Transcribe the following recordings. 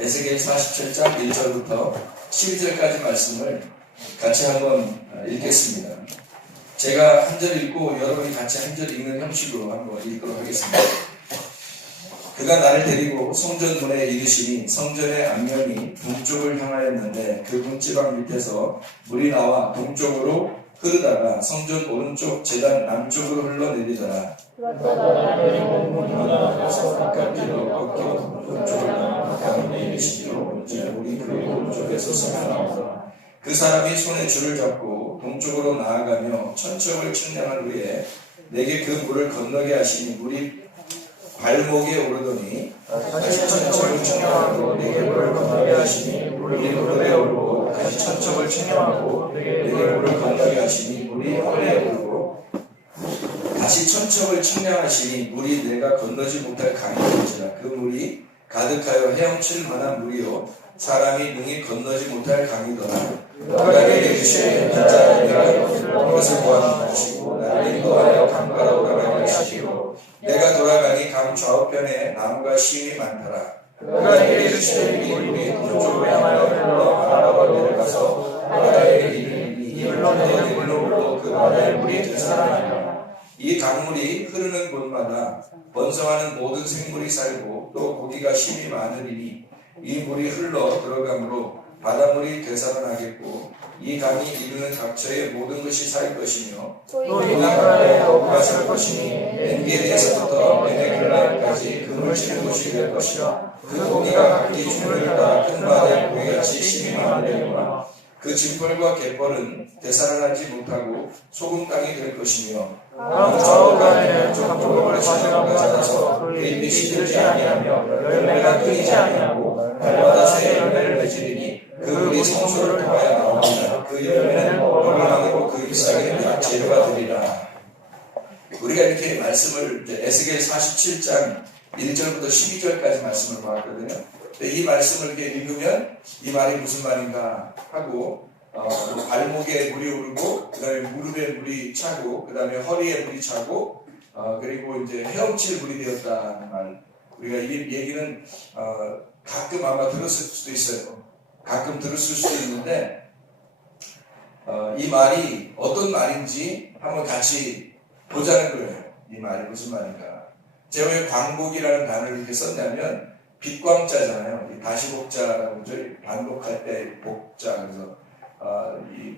에스겔 47장 1절부터 12절까지 말씀을 같이 한번 읽겠습니다. 제가 한 절 읽고 여러분이 같이 한 절 읽는 형식으로 한번 읽도록 하겠습니다. 그가 나를 데리고 성전 문에 이르시니 성전의 앞면이 동쪽을 향하였는데 그 문지방 밑에서 물이 나와 동쪽으로 흐르다가 성전 오른쪽 제단 남쪽으로 흘러내리더라. 바깥길로 꺾여 동쪽을 향하여 가운데 이르시기로 물이 그 오른쪽에서 솟아나오더라. 그 사람이 손에 줄을 잡고 동쪽으로 나아가며 천척을 측량한 후에 내게 그 물을 건너게 하시니 물이 발목에 오르더니 다시 천척을 측량하고 내게 물을 건너게 하시니 물이 무릎에 오르고 다시 천척을 측량하고 내게 물을 건너게 하시니 물이 허리에 오르고 다시 천척을 측량하시니 물이 내가 건너지 못할 강이 되지라. 그 물이 가득하여 헤엄칠 만한 물이요 사람이 능히 건너지 못할 강이더라. 그가 내게 이르시되 진짜 내가 이것을 보았노라 하시고 나를 인도하여 강가로 올라가게 하시고 내가 돌아가니 강 좌우편에 나무가 심히 많더라. 그가 내게 이르시되 이 물이 동쪽으로 향하여 흘러 바다로 내려가서 바다에 이르니 이 흘러내리는 물로 그 바다의 물이 되살아나니라. 이 강물이 흐르는 곳마다 번성하는 모든 생물이 살고 또 고기가 심히 많으리니 이 물이 흘러 들어가므로 바닷물이 되살아나겠고 이 강이 이루는 각처의 모든 것이 살 것이며 또 이 나라에 어부가 살 것이니 엔게디에서부터 에네글라까지 그물 치는 곳이 될 것이라. 그 고기가 각기 주물을 따라 큰 바다의 고기같이 심히 많으리라. 그 짐벌과 갯벌은 되살아나지 못하고 소금 땅이 될 것이며 좌우간에는 적국을 가져가 자라서 그 잎이 시들지 아니하며 열매가 끊이지 아니하고 달마다 새 열매를 맺으리니 그 물이 성소를 통하여 나옵니다. 그 열매는 얼마나고 그 잎사귀는 재료가 되리라. 우리가 이렇게 말씀을 에스겔 47장 1절부터 12절까지 말씀을 보았거든요. 이 말씀을 이렇게 읽으면 이 말이 무슨 말인가 하고 발목에 물이 오르고 그 다음에 무릎에 물이 차고 그 다음에 허리에 물이 차고 그리고 이제 헤엄칠 물이 되었다는 말. 우리가 이 얘기는 가끔 아마 들었을 수도 있어요. 가끔 들었을 수도 있는데 이 말이 어떤 말인지 한번 같이 보자는 거예요. 이 말이 무슨 말인가. 제가 왜 광복이라는 단어를 이렇게 썼냐면 빛광자잖아요. 이 다시복자라고 그러죠. 반복할 때 복자. 그래서 이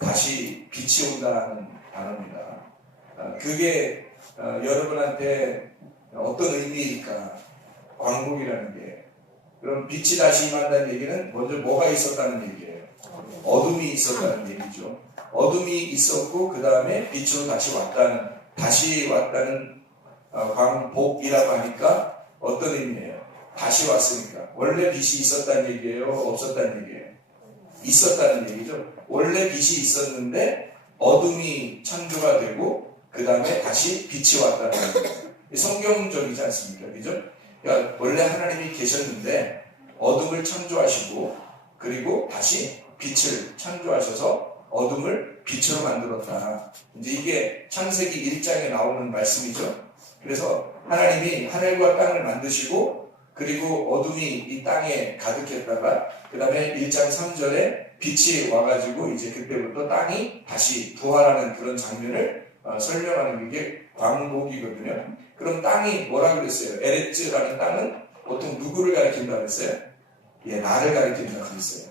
다시 빛이 온다는 단어입니다. 그게 여러분한테 어떤 의미일까? 광복이라는 게. 그럼 빛이 다시 임한다는 얘기는 먼저 뭐가 있었다는 얘기예요. 어둠이 있었다는 얘기죠. 어둠이 있었고 그 다음에 빛으로 다시 왔다는 광복이라고 하니까 어떤 의미예요? 다시 왔으니까. 원래 빛이 있었다는 얘기예요? 없었다는 얘기예요? 있었다는 얘기죠. 원래 빛이 있었는데 어둠이 창조가 되고 그 다음에 다시 빛이 왔다는 얘기예요. 성경적이지 않습니까? 그죠? 그러니까 원래 하나님이 계셨는데 어둠을 창조하시고 그리고 다시 빛을 창조하셔서 어둠을 빛으로 만들었다. 이제 이게 창세기 1장에 나오는 말씀이죠. 그래서 하나님이 하늘과 땅을 만드시고 그리고 어둠이 이 땅에 가득했다가 그 다음에 1장 3절에 빛이 와가지고 이제 그때부터 땅이 다시 부활하는 그런 장면을 설명하는 게 광복이거든요. 그럼 땅이 뭐라 그랬어요? 에레츠라는 땅은 보통 누구를 가리킨다고 했어요? 나를 가리킨다고 했어요.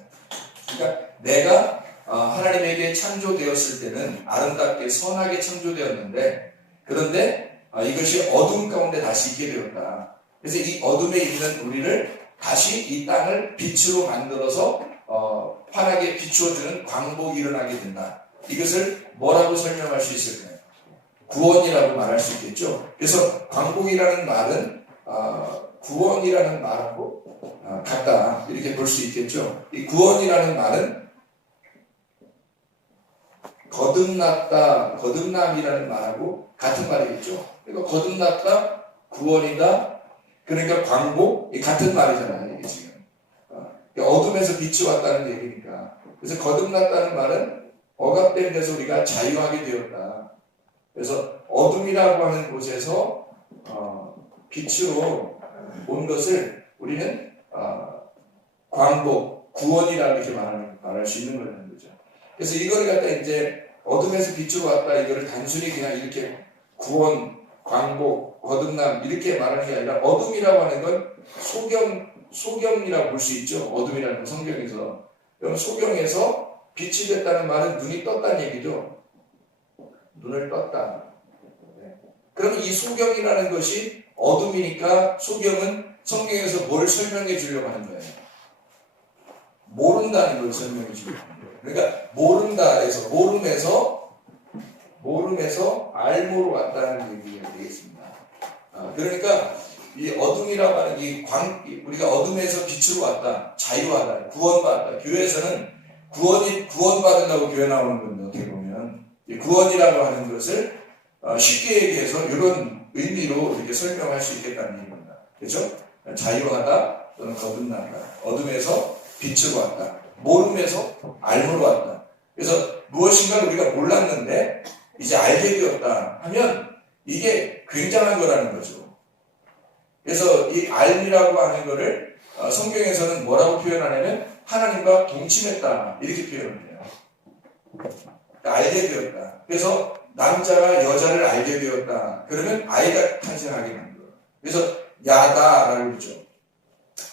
그러니까 내가 하나님에게 창조되었을 때는 아름답게 선하게 창조되었는데 그런데 이것이 어둠 가운데 다시 있게 되었다. 그래서 이 어둠에 있는 우리를 다시 이 땅을 빛으로 만들어서 환하게 비추어주는 광복이 일어나게 된다. 이것을 뭐라고 설명할 수 있을까요? 구원이라고 말할 수 있겠죠. 그래서 광복이라는 말은 구원이라는 말하고 같다 이렇게 볼 수 있겠죠. 이 구원이라는 말은 거듭났다, 거듭남이라는 말하고 같은 말이겠죠. 그러니까 거듭났다, 구원이다, 그러니까 광복, 같은 말이잖아요. 이게 지금 어둠에서 빛이 왔다는 얘기니까. 그래서 거듭났다는 말은 억압된 데서 우리가 자유하게 되었다. 그래서 어둠이라고 하는 곳에서 빛으로 온 것을 우리는 광복, 구원이라 이렇게 말할 수 있는 거죠. 그래서 이걸 갖다 이제 어둠에서 빛으로 왔다, 이거를 단순히 그냥 이렇게 구원, 광복, 거듭남 이렇게 말하는 게 아니라, 어둠이라고 하는 건 소경이라고 볼 수 있죠. 어둠이라는 건 성경에서. 그럼 소경에서 빛이 됐다는 말은 눈이 떴다는 얘기죠. 눈을 떴다. 그럼 이 소경이라는 것이 어둠이니까, 소경은 성경에서 뭘 설명해 주려고 하는 거예요? 모른다는 걸 설명해 주려고 하는 거예요. 그러니까 모른다에서, 모름에서 알모로 왔다는 얘기가 되겠습니다. 그러니까 이 어둠이라고 하는 우리가 어둠에서 빛으로 왔다, 자유하다, 구원받았다. 교회에서는 구원받는다고 교회 나오는 건데, 어떻게 보면 이 구원이라고 하는 것을 쉽게 얘기해서 이런 의미로 이렇게 설명할 수 있겠다는 얘기입니다. 그렇죠? 자유하다 또는 거듭난다. 어둠에서 빛으로 왔다. 모름에서 알므로 왔다. 그래서 무엇인가를 우리가 몰랐는데 이제 알게 되었다 하면 이게 굉장한 거라는 거죠. 그래서 이 알미라고 하는 거를 성경에서는 뭐라고 표현하냐면 하나님과 동침했다 이렇게 표현을 해요. 알게 되었다. 그래서 남자가 여자를 알게 되었다. 그러면 아이가 탄생하게 된 거예요. 그래서 야다라고 그러죠.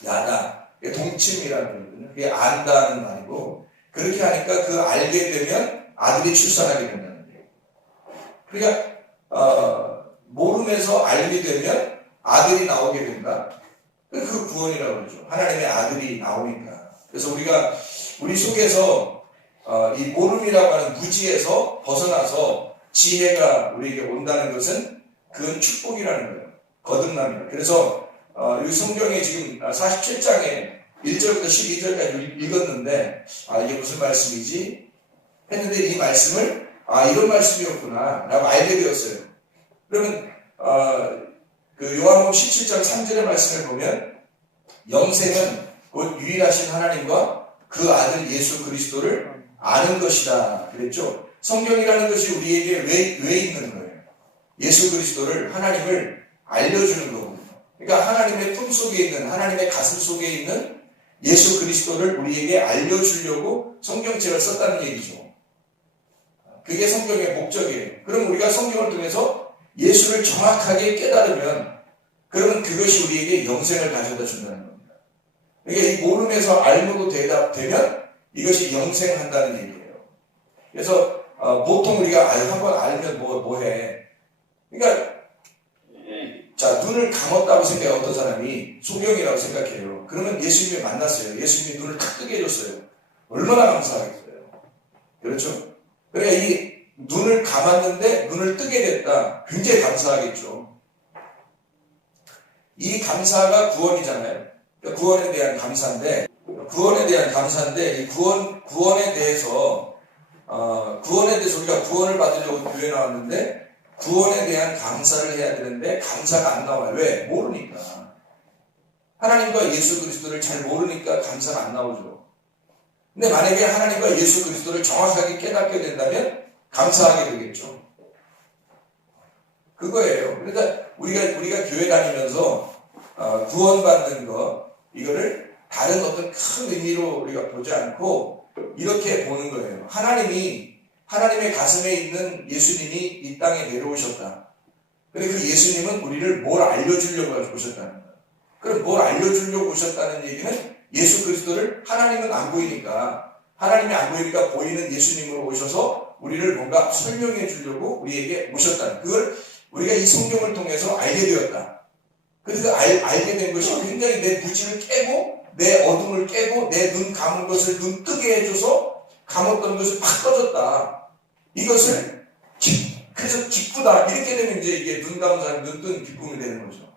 야다. 동침이라는 거거든요. 그게 안다는 말이고, 그렇게 하니까 그 알게 되면 아들이 출산하게 된다는 거예요. 그러니까 모름에서 알게 되면 아들이 나오게 된다. 그 구원이라고 그러죠. 하나님의 아들이 나오니까. 그래서 우리 속에서 이 모름이라고 하는 무지에서 벗어나서 지혜가 우리에게 온다는 것은 그건 축복이라는 거예요. 거듭남이에요. 그래서 이 성경에 지금 47장에 1절부터 12절까지 읽었는데, 이게 무슨 말씀이지? 했는데 이 말씀을 이런 말씀이었구나 라고 알게 되었어요. 그러면 그 요한복음 17장 3절의 말씀을 보면, 영생은 곧 유일하신 하나님과 그 아들 예수 그리스도를 아는 것이다 그랬죠. 성경이라는 것이 우리에게 왜 있는 거예요? 예수 그리스도를, 하나님을 알려주는 거거든요. 그러니까 하나님의 품 속에 있는, 하나님의 가슴 속에 있는 예수 그리스도를 우리에게 알려주려고 성경책을 썼다는 얘기죠. 그게 성경의 목적이에요. 그럼 우리가 성경을 통해서 예수를 정확하게 깨달으면, 그러면 그것이 우리에게 영생을 가져다 준다는 겁니다. 그러니까 이 모름에서 알므로 대답되면 이것이 영생한다는 얘기예요. 그래서 보통 우리가 한번 알면 뭐해. 그러니까 자, 눈을 감았다고 생각해 어떤 사람이 소경이라고 생각해요. 그러면 예수님이 만났어요. 예수님이 눈을 탁 뜨게 해줬어요. 얼마나 감사하겠어요. 그렇죠? 그러니까 이 눈을 감았는데 눈을 뜨게 됐다. 굉장히 감사하겠죠. 이 감사가 구원이잖아요. 그러니까 구원에 대한 감사인데, 이 구원에 대해서 우리가 구원을 받으려고 교회 나왔는데, 구원에 대한 감사를 해야 되는데 감사가 안 나와요. 왜? 모르니까. 하나님과 예수 그리스도를 잘 모르니까 감사가 안 나오죠. 근데 만약에 하나님과 예수 그리스도를 정확하게 깨닫게 된다면 감사하게 되겠죠. 그거예요. 그러니까 우리가 교회 다니면서 구원받는 거, 이거를 다른 어떤 큰 의미로 우리가 보지 않고 이렇게 보는 거예요. 하나님의 가슴에 있는 예수님이 이 땅에 내려오셨다. 근데 그 예수님은 우리를 뭘 알려주려고 오셨다는 거예요. 그럼 뭘 알려주려고 오셨다는 얘기는, 예수 그리스도를 하나님은 안 보이니까, 하나님이 안 보이니까 보이는 예수님으로 오셔서 우리를 뭔가 설명해 주려고 우리에게 오셨다는, 그걸 우리가 이 성경을 통해서 알게 되었다. 그래서 알게 된 것이 굉장히 내 무지를 깨고, 내 어둠을 깨고, 내 눈 감은 것을 눈 뜨게 해줘서 감았던 것을 팍 꺼졌다. 이것을 그래서 기쁘다. 이렇게 되면 이제 이게 눈 감은 사람이 눈 뜨는 기쁨이 되는 거죠.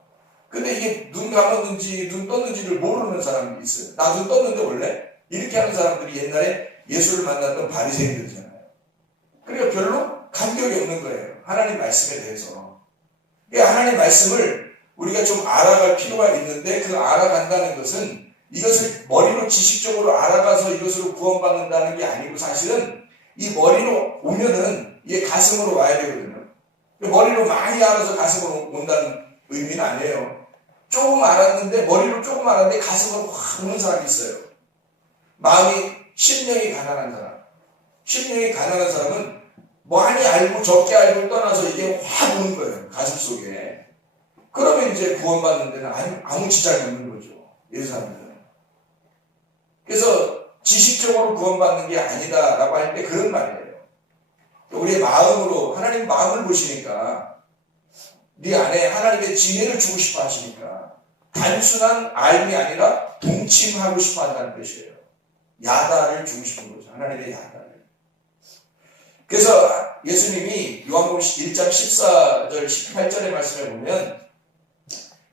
근데 이게 눈 감았는지 눈 떴는지를 모르는 사람이 있어요. 나 눈 떴는데 원래? 이렇게 하는 사람들이 옛날에 예수를 만났던 바리새인들이잖아요. 그러니까 별로 감격이 없는 거예요. 하나님 말씀에 대해서. 그러니까 하나님 말씀을 우리가 좀 알아갈 필요가 있는데, 그 알아간다는 것은 이것을 머리로 지식적으로 알아가서 이것으로 구원받는다는 게 아니고, 사실은 이 머리로 오면은 이게 가슴으로 와야 되거든요. 머리로 많이 알아서 가슴으로 온다는 의미는 아니에요. 조금 알았는데, 머리로 조금 알았는데 가슴으로 확 오는 사람이 있어요. 마음이 심령이 가난한 사람. 심령이 가난한 사람은 많이 알고 적게 알고 떠나서 이게 확 오는 거예요. 가슴 속에. 그러면 이제 구원받는 데는 아무 지장이 없는 거죠. 이 사람들은. 그래서 지식적으로 구원받는 게 아니다라고 할 때 그런 말이에요. 우리의 마음으로 하나님 마음을 보시니까 네 안에 하나님의 지혜를 주고 싶어 하시니까 단순한 알미 아니라 동침하고 싶어 한다는 뜻이에요. 야다를 주고 싶은 거죠. 하나님의 야다를. 그래서 예수님이 요한복음 1장 14절 18절의 말씀을 보면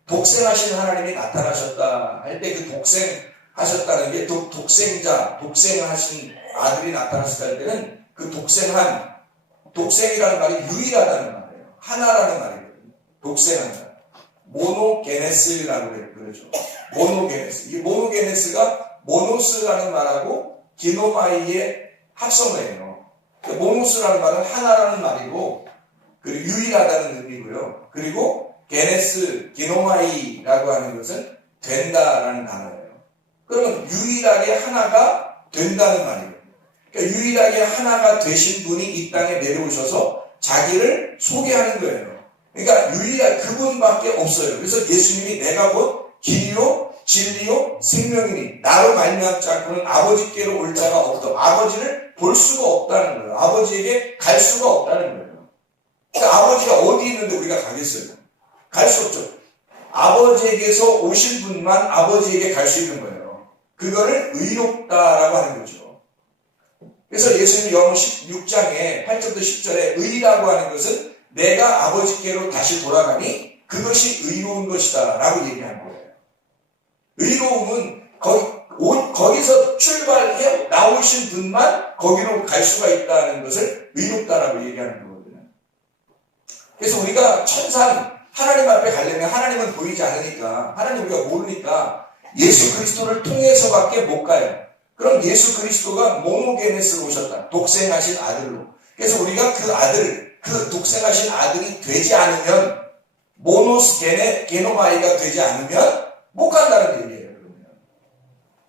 독생하신 하나님이 나타나셨다 할 때 그 독생하셨다는 게 독생자, 독생하신 아들이 나타나셨다 할 때는 그 독생이라는 말이 유일하다는 말이에요. 하나라는 말이거든요. 독생한다. 모노게네스라고 그러죠. 모노게네스. 이 모노게네스가 모노스라는 말하고 기노마이의 합성어예요. 모노스라는 말은 하나라는 말이고 그리고 유일하다는 의미고요. 그리고 게네스, 기노마이라고 하는 것은 된다라는 단어예요. 그러면 유일하게 하나가 된다는 말이에요. 그러니까 유일하게 하나가 되신 분이 이 땅에 내려오셔서 자기를 소개하는 거예요. 그러니까 유일한 그분밖에 없어요. 그래서 예수님이 내가 곧 길이요 진리요 생명이니 나로 말미암지 않고는 아버지께로 올 자가 없다. 아버지를 볼 수가 없다는 거예요. 아버지에게 갈 수가 없다는 거예요. 그러니까 아버지가 어디 있는데 우리가 가겠어요? 갈 수 없죠. 아버지에게서 오신 분만 아버지에게 갈 수 있는 거예요. 그거를 의롭다라고 하는 거죠. 그래서 예수님이 요한복음 16장에 8절부터 10절에 의라고 하는 것은 내가 아버지께로 다시 돌아가니 그것이 의로운 것이다 라고 얘기하는 거예요. 의로움은 거기서 출발해 나오신 분만 거기로 갈 수가 있다는 것을 의롭다라고 얘기하는 거거든요. 그래서 우리가 천상 하나님 앞에 가려면 하나님은 보이지 않으니까 하나님 우리가 모르니까 예수 그리스도를 통해서밖에 못 가요. 그럼 예수 그리스도가 모노게네스로 오셨다. 독생하신 아들로. 그래서 우리가 그 아들, 그 독생하신 아들이 되지 않으면 모노스 게노마이가 되지 않으면 못 간다는 얘기예요.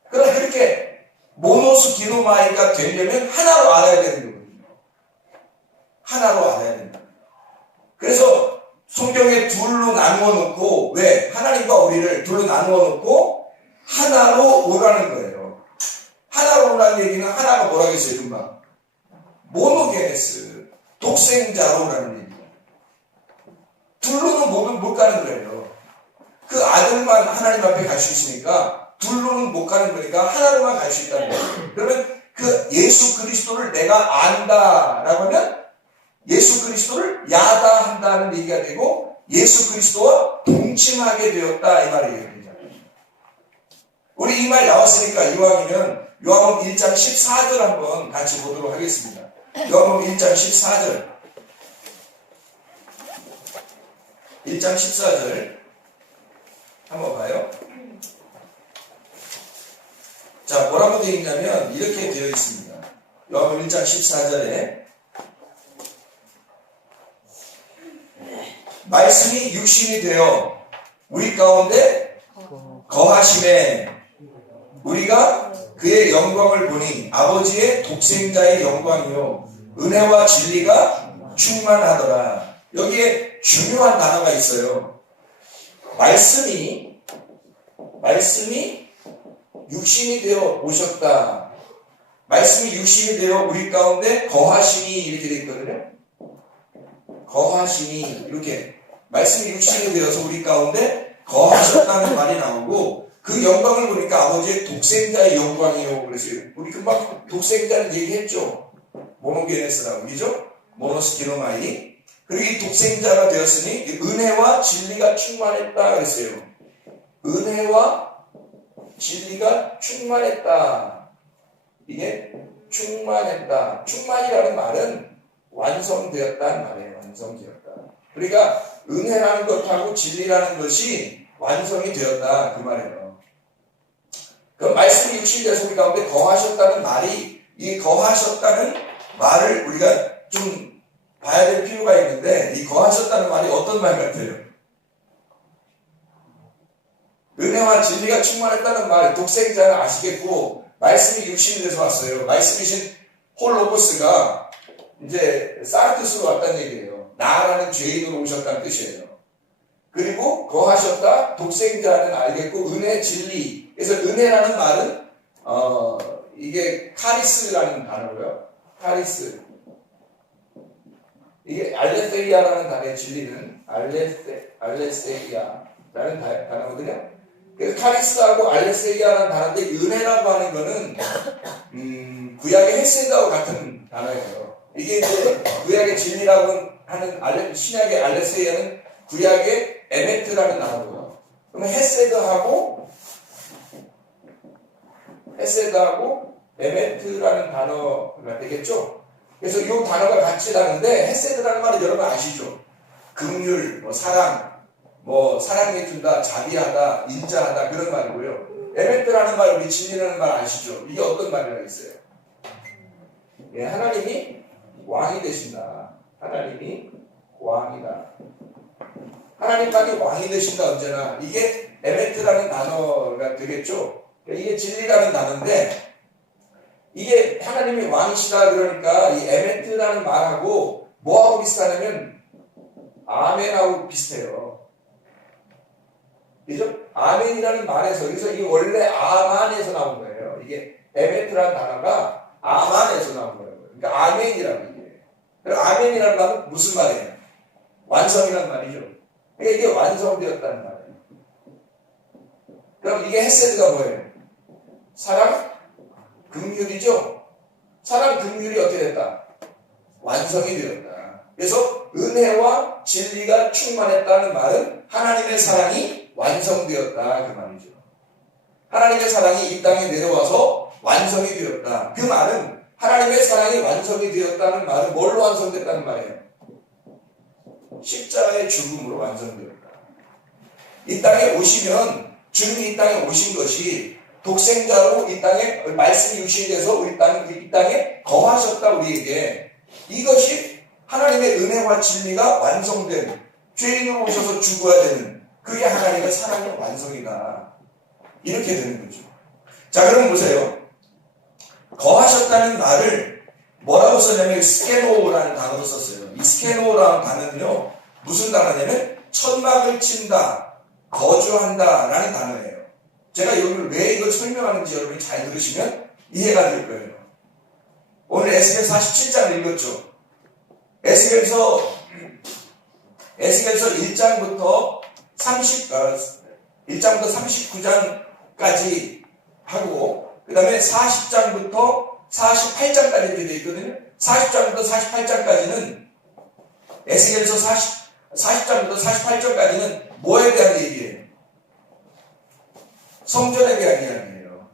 그럼 그렇게 모노스 게노마이가 되려면 하나로 알아야 되는 거거든요. 하나로 알아야 된다. 그래서 성경에 둘로 나누어 놓고 왜? 하나님과 우리를 둘로 나누어 놓고 하나로 오라는 거예요. 하나로 오라는 얘기는 하나가 뭐라겠어요? 금방 모노게네스 독생자로라는 얘기예요. 둘로는 못 가는 거예요. 그 아들만 하나님 앞에 갈 수 있으니까 둘로는 못 가는 거니까 하나로만 갈 수 있다는 거예요. 그러면 그 예수 그리스도를 내가 안다라고 하면 예수 그리스도를 야다한다는 얘기가 되고 예수 그리스도와 동침하게 되었다 이 말이에요. 우리 이 말 나왔으니까 이왕이면 요한복음 1장 14절 한번 같이 보도록 하겠습니다. 요한복음 1장 14절 1장 14절 한번 봐요. 자, 뭐라고 되어 있냐면 이렇게 되어 있습니다. 요한복음 1장 14절에 말씀이 육신이 되어 우리 가운데 거하심에 우리가 그의 영광을 보니 아버지의 독생자의 영광이요 은혜와 진리가 충만하더라. 여기에 중요한 단어가 있어요. 말씀이 육신이 되어 오셨다. 말씀이 육신이 되어 우리 가운데 거하심이 이렇게 되어 있거든요. 거하심이 이렇게 말씀이 육신이 되어서 우리 가운데 거하셨다는 말이 나오고 그 영광을 보니까 아버지의 독생자의 영광이요. 그랬어요. 우리 금방 독생자는 얘기했죠. 모노게네스라고. 그죠? 모노스 기노마이. 그리고 이 독생자가 되었으니 은혜와 진리가 충만했다. 그랬어요. 은혜와 진리가 충만했다. 이게 충만했다. 충만이라는 말은 완성되었다는 말이에요. 완성되었다. 그러니까 은혜라는 것하고 진리라는 것이 완성이 되었다. 그 말이에요. 그 말씀이 육신이 돼서 우리 가운데 거하셨다는 말이 이 거하셨다는 말을 우리가 좀 봐야 될 필요가 있는데 이 거하셨다는 말이 어떤 말 같아요? 은혜와 진리가 충만했다는 말 독생자는 아시겠고 말씀이 육신이 돼서 왔어요. 말씀이신 홀로고스가 이제 사르투스로 왔다는 얘기예요. 나라는 죄인으로 오셨다는 뜻이에요. 그리고 거하셨다 독생자는 알겠고 은혜 진리. 그래서 은혜라는 말은 이게 카리스라는 단어고요. 카리스. 이게 알레세이아라는 단어의 진리는 알레세이아라는 단어거든요. 그래서 카리스하고 알레세이아라는 단어인데 은혜라고 하는 거는 구약의 헤세드와 같은 단어예요. 이게 이제 구약의 진리라고 하는 신약의 알레세이아는 구약의 에메트라는 단어고요. 그러면 헤세드하고 에메트라는 단어가 되겠죠. 그래서 이 단어가 같이 나는데 헤세드라는 말은 여러분 아시죠? 긍휼, 사랑, 사랑해준다, 자비하다, 인자하다 그런 말이고요. 에메트라는 말, 우리 진리라는 말 아시죠? 이게 어떤 말이라고 있어요? 예, 하나님이 왕이 되신다. 하나님이 왕이다. 하나님만이 왕이 되신다 언제나. 이게 에메트라는 단어가 되겠죠. 이게 진리라는 단어인데 이게 하나님이 왕이시다 그러니까 이 에메트라는 말하고 뭐하고 비슷하냐면 아멘하고 비슷해요. 그죠? 아멘이라는 말에서 그래서 이게 원래 아만에서 나온 거예요. 이게 에메트라는 단어가 아만에서 나온 거예요. 그러니까 아멘이라고 얘기해요. 그럼 아멘이라는 말은 무슨 말이에요? 완성이라는 말이죠. 그러니까 이게 완성되었다는 말이에요. 그럼 이게 헤세드가 뭐예요? 사랑, 긍휼이죠. 사랑, 긍휼이 어떻게 됐다? 완성이 되었다. 그래서 은혜와 진리가 충만했다는 말은 하나님의 사랑이 완성되었다 그 말이죠. 하나님의 사랑이 이 땅에 내려와서 완성이 되었다. 그 말은 하나님의 사랑이 완성이 되었다는 말은 뭘로 완성됐다는 말이에요? 십자가의 죽음으로 완성되었다. 이 땅에 오시면 주님이 이 땅에 오신 것이 독생자로 이 땅에 말씀이 육신이 돼서 이 땅에 거하셨다 우리에게. 이것이 하나님의 은혜와 진리가 완성된 죄인으로 오셔서 죽어야 되는 그게 하나님의 사랑의 완성이다. 이렇게 되는 거죠. 자, 그럼 보세요. 거하셨다는 말을 뭐라고 썼냐면 스케노라는 단어로 썼어요. 이 스케노라는 단어는요 무슨 단어냐면 천막을 친다, 거주한다 라는 단어예요. 제가 여기를 왜 이걸 설명하는지 여러분이 잘 들으시면 이해가 될 거예요. 오늘 에스겔 47장을 읽었죠. 에스겔서 1장부터 39장까지 하고 그 다음에 40장부터 48장까지 이렇게 되어 있거든요. 40장부터 48장까지는 에스겔서 40장부터 48장까지는 뭐에 대한 얘기예요? 성전에 대한 이야기예요.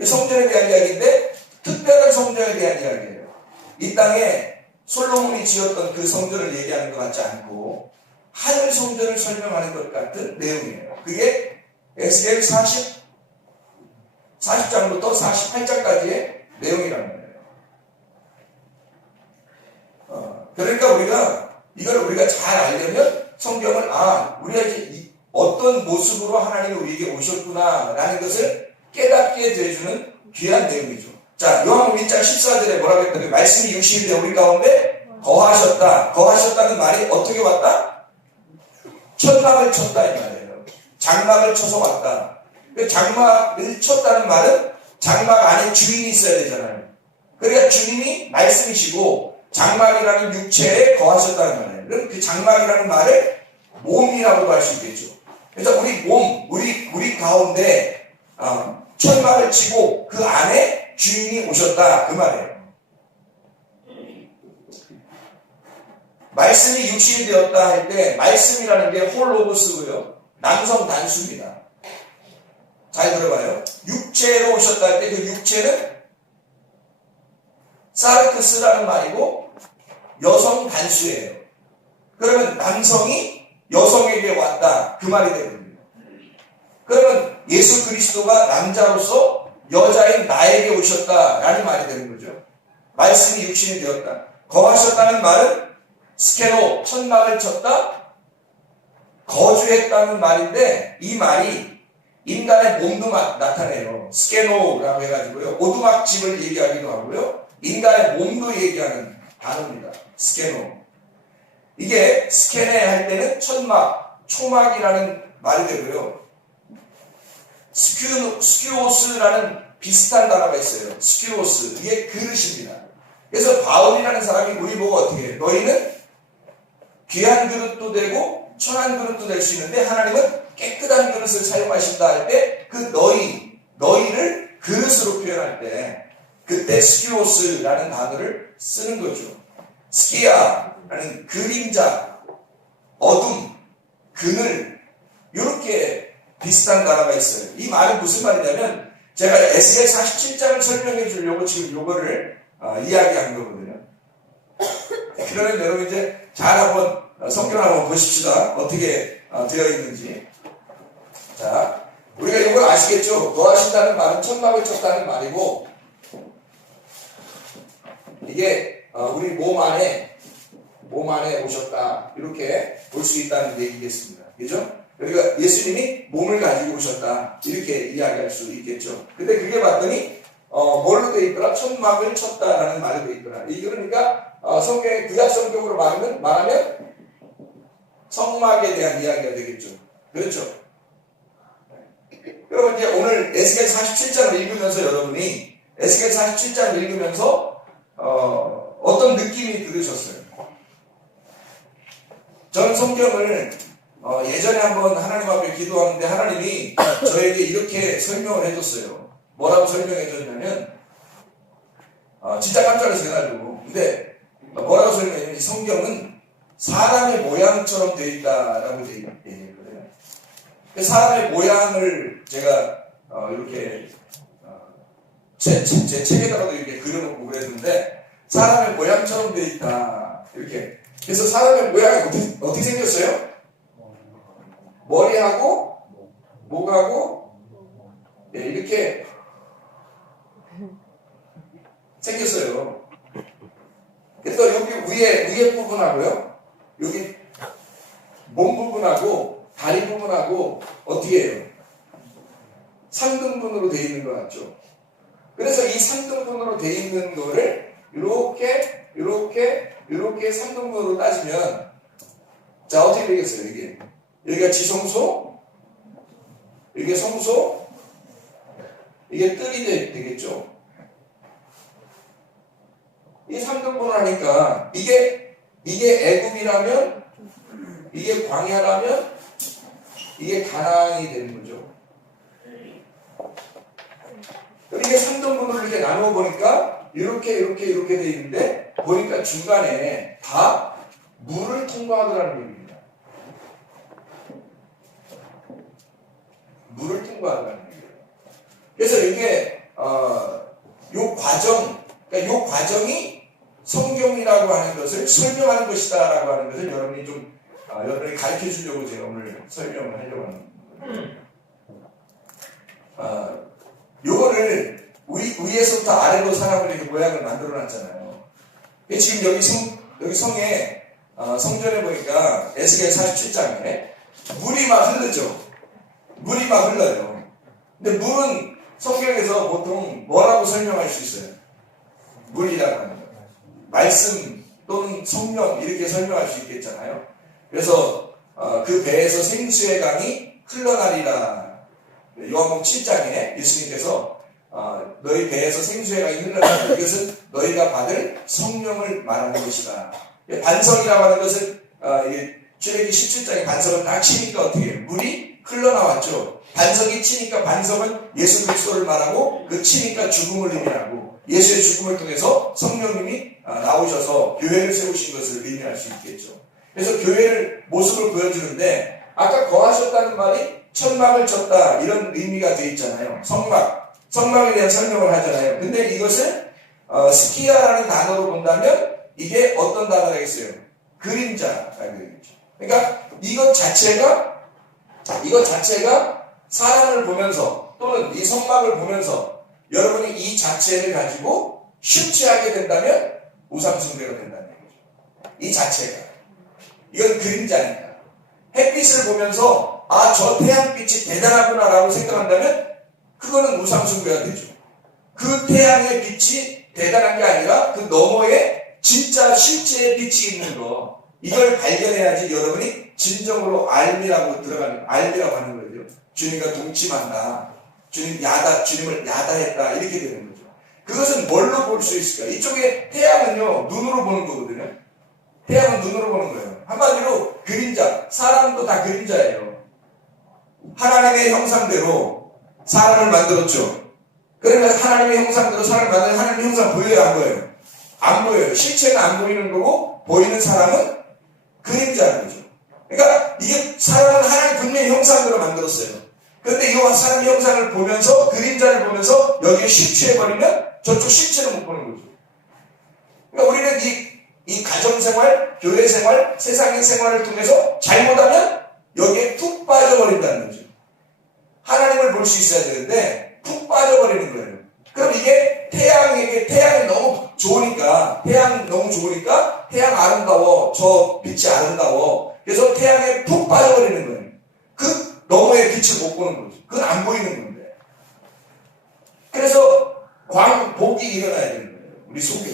이 성전에 대한 이야기인데 특별한 성전에 대한 이야기예요. 이 땅에 솔로몬이 지었던 그 성전을 얘기하는 것 같지 않고 하늘 성전을 설명하는 것 같은 내용이에요. 그게 에스겔 40장부터 48장까지의 내용이라는 거예요. 그러니까 우리가 잘 알려면 성경을 우리가 이제 어떤 모습으로 하나님이 우리에게 오셨구나라는 것을 깨닫게 해주는 귀한 내용이죠. 자, 요한복음 1장 14절에 뭐라고 했더니 말씀이 육신이 되어 우리 가운데 거하셨다. 거하셨다는 말이 어떻게 왔다? 천막을 쳤다 이 말이에요. 장막을 쳐서 왔다. 장막을 쳤다는 말은 장막 안에 주인이 있어야 되잖아요. 그러니까 주님이 말씀이시고 장막이라는 육체에 거하셨다는 말이에요. 그럼 그 장막이라는 말을 몸이라고도 할 수 있겠죠. 그래서 우리 몸, 우리 가운데 천막을 치고 그 안에 주인이 오셨다 그 말이에요. 말씀이 육신이 되었다 할 때 말씀이라는 게 홀로고스고요. 남성 단수입니다. 잘 들어봐요. 육체로 오셨다 할 때 그 육체는 사르크스라는 말이고 여성 단수예요. 그러면 남성이 여성에게 왔다 그 말이 되거든요. 그러면 예수 그리스도가 남자로서 여자인 나에게 오셨다라는 말이 되는 거죠. 말씀이 육신이 되었다. 거하셨다는 말은 스케노, 천막을 쳤다, 거주했다는 말인데 이 말이 인간의 몸도 나타내요. 스케노라고 해가지고요. 오두막집을 얘기하기도 하고요. 인간의 몸도 얘기하는 단어입니다. 스케노. 이게 스케네 할 때는 천막, 초막이라는 말이 되고요. 스큐오스라는 비슷한 단어가 있어요. 스큐오스. 이게 그릇입니다. 그래서 바울이라는 사람이 우리 보고 어떻게 해요? 너희는 귀한 그릇도 되고 천한 그릇도 될 수 있는데 하나님은 깨끗한 그릇을 사용하신다 할 때 그 너희를 그릇으로 표현할 때 그때 스키오스라는 단어를 쓰는 거죠. 스키아라는 그림자, 어둠, 그늘 이렇게 비슷한 단어가 있어요. 이 말은 무슨 말이냐면 제가 에스겔 47장을 설명해 주려고 지금 요거를 이야기한 거거든요. 그러면 여러분 이제 잘 한번 성경을 한번 보십시다. 어떻게 되어 있는지. 자, 우리가 이걸 아시겠죠? 거하신다는 말은 천막을 쳤다는 말이고, 이게 우리 몸 안에 오셨다 이렇게 볼 수 있다는 얘기겠습니다. 그죠? 그러니까 예수님이 몸을 가지고 오셨다 이렇게 이야기할 수 있겠죠. 근데 그게 봤더니 뭘로 되어 있더라? 천막을 쳤다라는 말이 되어 있더라. 이 그러니까 성경의 구약 성경으로 말하면 성막에 대한 이야기가 되겠죠. 그렇죠? 여러분 이제 오늘 에스겔 47장을 읽으면서 여러분이 에스겔 47장을 읽으면서 어떤 느낌이 들으셨어요? 저는 성경을 예전에 한번 하나님 앞에 기도하는데 하나님이 저에게 이렇게 설명을 해줬어요. 뭐라고 설명해줬냐면 진짜 깜짝 놀랐어요 그날도. 근데 뭐라고 설명했냐면 이 성경은 사람의 모양처럼 되어 있다라고 되어 있거든요. 사람의 모양을 제가 이렇게 제 책에다가도 이렇게 그려놓고 그랬는데 사람의 모양처럼 되어 있다 이렇게. 그래서 사람의 모양이 어떻게 생겼어요? 머리하고 목하고 이렇게 생겼어요. 그래서 여기 위에 부분하고요, 여기 몸 부분하고 다리 부분하고 어떻게 해요? 3등분으로 되어 있는 것 같죠? 그래서 이 3등분으로 되어 있는 거를 이렇게 3등분으로 따지면 자 어떻게 되겠어요? 이게 여기가 지성소, 이게 성소, 이게 뜰이 되겠죠? 이 3등분을 하니까 이게 애굽이라면, 이게 광야라면, 이게 가나안이 되는 거죠. 이게 3등분으로 이렇게 나누어 보니까 이렇게 되어 있는데 보니까 중간에 다 물을 통과하더라는 얘기입니다. 물을 통과하더라는 얘기예요. 그래서 이게 요 과정이 성경이라고 하는 것을 설명하는 것이다라고 하는 것을 여러분이 가르쳐 주려고 제가 오늘 설명을 하려고 하는 거예요. 요거를 위에서부터 아래로 사람을 이렇게 모양을 만들어 놨잖아요. 지금 여기 성에 성전에 보니까 에스겔 47장에 물이 막 흐르죠. 물이 막 흘러요. 근데 물은 성경에서 보통 뭐라고 설명할 수 있어요? 물이라고 하는 거. 말씀 또는 성령 이렇게 설명할 수 있겠잖아요. 그래서 그 배에서 생수의 강이 흘러나리라. 요한복음 7장에 예수님께서 너희 배에서 생수의 강이 흘러나리라. 이것은 너희가 받을 성령을 말하는 것이다. 반석이라고 하는 것은 출애굽기 17장에 반석을 딱 치니까 어떻게 해요? 물이 흘러나왔죠. 반석이 치니까 반석은 예수 그리스도를 말하고 그 치니까 죽음을 의미하고 예수의 죽음을 통해서 성령님이 나오셔서 교회를 세우신 것을 의미할 수 있겠죠. 그래서 교회를 모습을 보여주는데 아까 거하셨다는 말이 천막을 쳤다 이런 의미가 되어 있잖아요. 성막에 대한 설명을 하잖아요. 근데 이것을 스키아라는 단어로 본다면 이게 어떤 단어라겠어요? 그림자라고 되겠죠. 그러니까 이것 자체가 사람을 보면서 또는 이 성막을 보면서 여러분이 이 자체를 가지고 심취하게 된다면 우상숭배가 된다는 얘기죠. 이 자체가. 이건 그림자니까. 햇빛을 보면서 아, 저 태양빛이 대단하구나라고 생각한다면 그거는 우상숭배가 되죠. 그 태양의 빛이 대단한 게 아니라 그 너머에 진짜 실제의 빛이 있는 거, 이걸 발견해야지 여러분이 진정으로 알미라고 하는 거죠. 주님과 동침한다. 주님을 야다했다. 이렇게 되는 거죠. 그것은 뭘로 볼 수 있을까? 이쪽에 태양은요, 눈으로 보는 거거든요. 태양은 눈으로 보는 거예요. 한마디로 그림자, 사람도 다 그림자예요. 하나님의 형상대로 사람을 만들었죠. 그러면 하나님의 형상대로 사람을 만드는 하나님의 형상 보여요, 안 보여요? 안 보여요. 실체는 안 보이는 거고 보이는 사람은 그림자는 거죠. 그러니까 이게 사람은 하나님 분명히 형상대로 만들었어요. 그런데 이 사람의 형상을 보면서 그림자를 보면서 여기에 실체해버리면 저쪽 실체를 못 보는 거죠. 그러니까 우리는 이 가정생활, 교회생활, 세상의 생활을 통해서 잘못하면 여기에 푹 빠져버린다는 거죠. 하나님을 볼 수 있어야 되는데 푹 빠져버리는 거예요. 그럼 이게 태양이 너무 좋으니까 태양 아름다워, 저 빛이 아름다워. 그래서 태양에 푹 빠져버리는 거예요. 그 너머의 빛을 못 보는 거죠. 그건 안 보이는 건데. 그래서 복이 일어나야 되는 거예요. 우리 속에.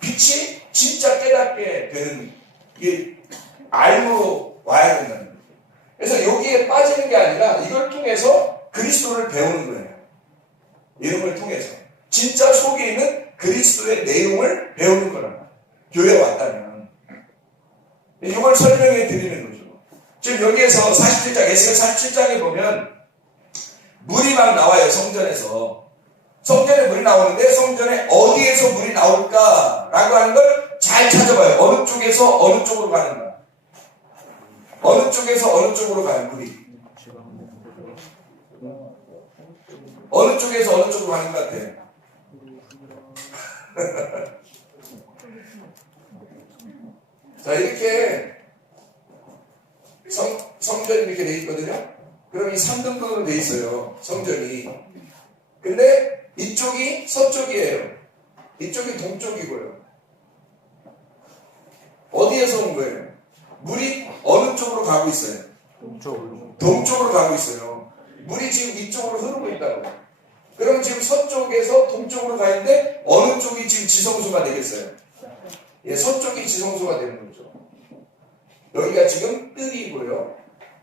빛이 진짜 깨닫게 되는, 이게 알므로 와야 된다는 거예요. 그래서 여기에 빠지는 게 아니라 이걸 통해서 그리스도를 배우는 거예요. 이런 걸 통해서. 진짜 속에 있는 그리스도의 내용을 배우는 거란 말이에요. 교회에 왔다면. 이걸 설명해 드리는 거죠. 지금 여기에서 47장, 에스겔 47장에 보면 물이 막 나와요, 성전에서. 성전에 물이 나오는데 성전에 어디에서 물이 나올까라고 하는 걸 잘 찾아봐요. 어느 쪽에서 어느 쪽으로 가는가. 어느 쪽에서 어느 쪽으로 가요, 물이. 어느 쪽에서 어느 쪽으로 가는 것 같아요. 자, 이렇게 성전이 이렇게 돼 있거든요. 그럼 이 3등분으로 돼 있어요, 성전이. 근데 이쪽이 서쪽이에요. 이쪽이 동쪽이고요. 어디에서 온 거예요? 물이 어느 쪽으로 가고 있어요? 동쪽으로 가고 있어요. 물이 지금 이쪽으로 흐르고 있다고. 그럼 지금 서쪽에서 동쪽으로 가 있는데 어느 쪽이 지금 지성소가 되겠어요? 예, 서쪽이 지성소가 되는 거죠. 여기가 지금 뜰이고요.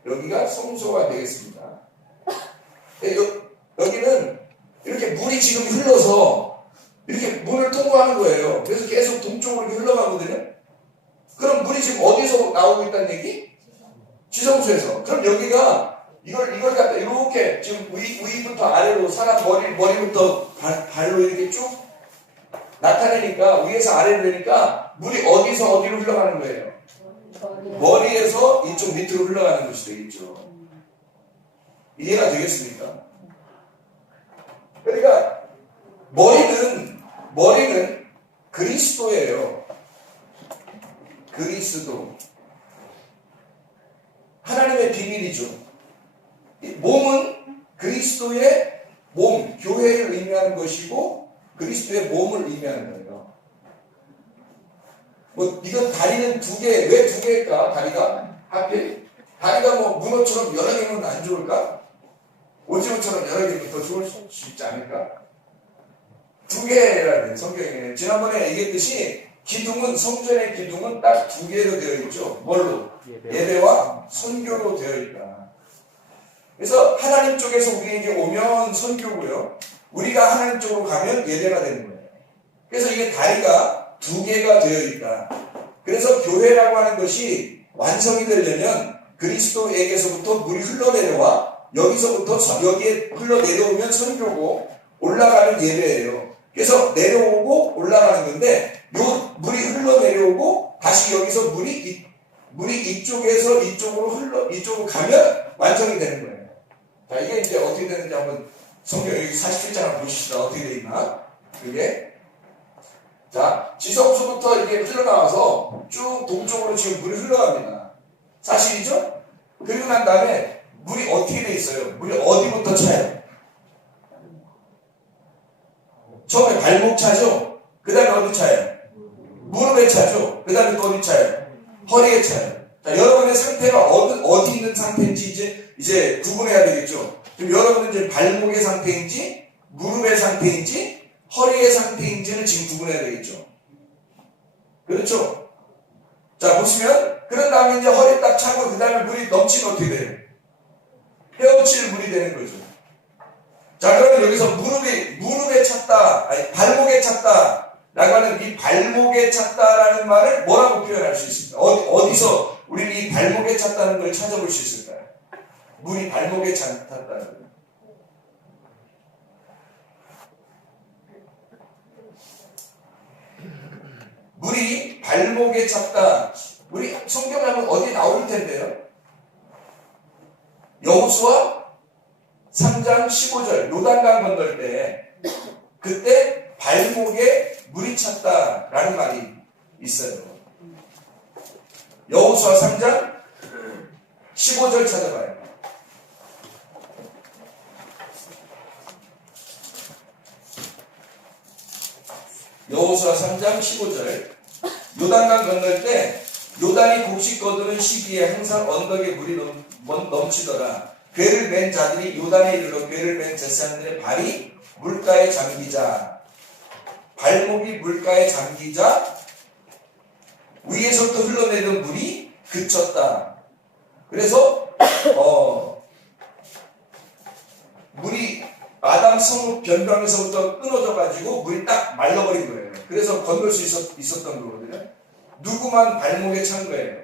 여기가 성소가 되겠습니다. 예, 여기는 이렇게 물이 지금 흘러서 이렇게 문을 통과하는 거예요. 그래서 계속 동쪽으로 이렇게 흘러가거든요. 그럼 물이 지금 어디서 나오고 있다는 얘기? 지성소에서. 그럼 여기가 이걸 갖다 이렇게 지금 위부터 아래로 사람 머리부터 발로 이렇게 쭉 나타내니까 위에서 아래로 되니까 물이 어디서 어디로 흘러가는 거예요? 머리에서 이쪽 밑으로 흘러가는 것이 되겠죠. 이해가 되겠습니까? 그러니까 머리는 그리스도예요. 그리스도. 하나님의 비밀이죠. 몸은 그리스도의 몸, 교회를 의미하는 것이고 그리스도의 몸을 의미하는 거예요. 이건 다리는 두 개, 왜 두 개일까? 다리가 하필? 다리가 문어처럼 여러 개면 안 좋을까? 오징어처럼 여러 개면 더 좋을 수 있지 않을까? 두 개라는 성경에. 지난번에 얘기했듯이 기둥은, 성전의 기둥은 딱 두 개로 되어 있죠. 뭘로? 예배와 선교로 되어 있다. 그래서 하나님 쪽에서 우리에게 오면 선교고요. 우리가 하나님 쪽으로 가면 예배가 되는 거예요. 그래서 이게 다리가 두 개가 되어 있다. 그래서 교회라고 하는 것이 완성이 되려면 그리스도에게서부터 물이 흘러내려와 여기서부터 여기에 흘러내려오면 선교고 올라가는 예배예요. 그래서 내려오고 올라가는 건데 요 물이 흘러내려오고 다시 여기서 물이 이쪽에서 이쪽으로 가면 완성이 되는 거예요. 자, 이게 이제 어떻게 되는지 한번 성경 여기 47장을 보십시다. 어떻게 되어 있나? 그게. 자, 지성소부터 이게 흘러나와서 쭉 동쪽으로 지금 물이 흘러갑니다. 사실이죠? 그리고 난 다음에 물이 어떻게 되어 있어요? 물이 어디부터 차요? 처음에 발목 차죠? 그 다음에 어디 차요? 무릎에 차죠? 그 다음에 어디 차요? 허리에 차요. 자, 여러분의 상태가 어디 있는 상태인지 이제 구분해야 되겠죠. 그럼 여러분은 이제 발목의 상태인지, 무릎의 상태인지, 허리의 상태인지를 지금 구분해야 되겠죠. 그렇죠? 자, 보시면, 그런 다음에 이제 허리 딱 차고, 그 다음에 물이 넘치면 어떻게 돼요? 헤엄칠 물이 되는 거죠. 자, 그러면 여기서 무릎에 찼다, 아니, 발목에 찼다, 라고 하는 이 발목에 찼다라는 말을 뭐라고 표현할 수 있습니까? 어디서 우리는 이 발목에 찼다는 걸 찾아볼 수 있을까요? 물이 발목에 찼다는 걸. 물이 발목에 찼다. 우리 성경에 하면 어디 나올 텐데요? 여호수아 3장 15절 요단강 건널 때 그때 발목에 물이 찼다라는 말이 있어요. 여호수아 3장 15절 찾아봐요. 여호수아 3장 15절 요단강 건널 때 요단이 곡식 거두는 시기에 항상 언덕에 물이 넘치더라. 궤를 맨 자들이 요단에 이르러 궤를 맨 제사장들의 발이 물가에 잠기자, 발목이 물가에 잠기자 위에서부터 흘러내리는 물이 그쳤다. 그래서 물이 아담 성읍 변방에서부터 끊어져가지고 물이 딱 말라버린 거예요. 그래서 건널 수 있었던 거거든요. 누구만 발목에 찬 거예요.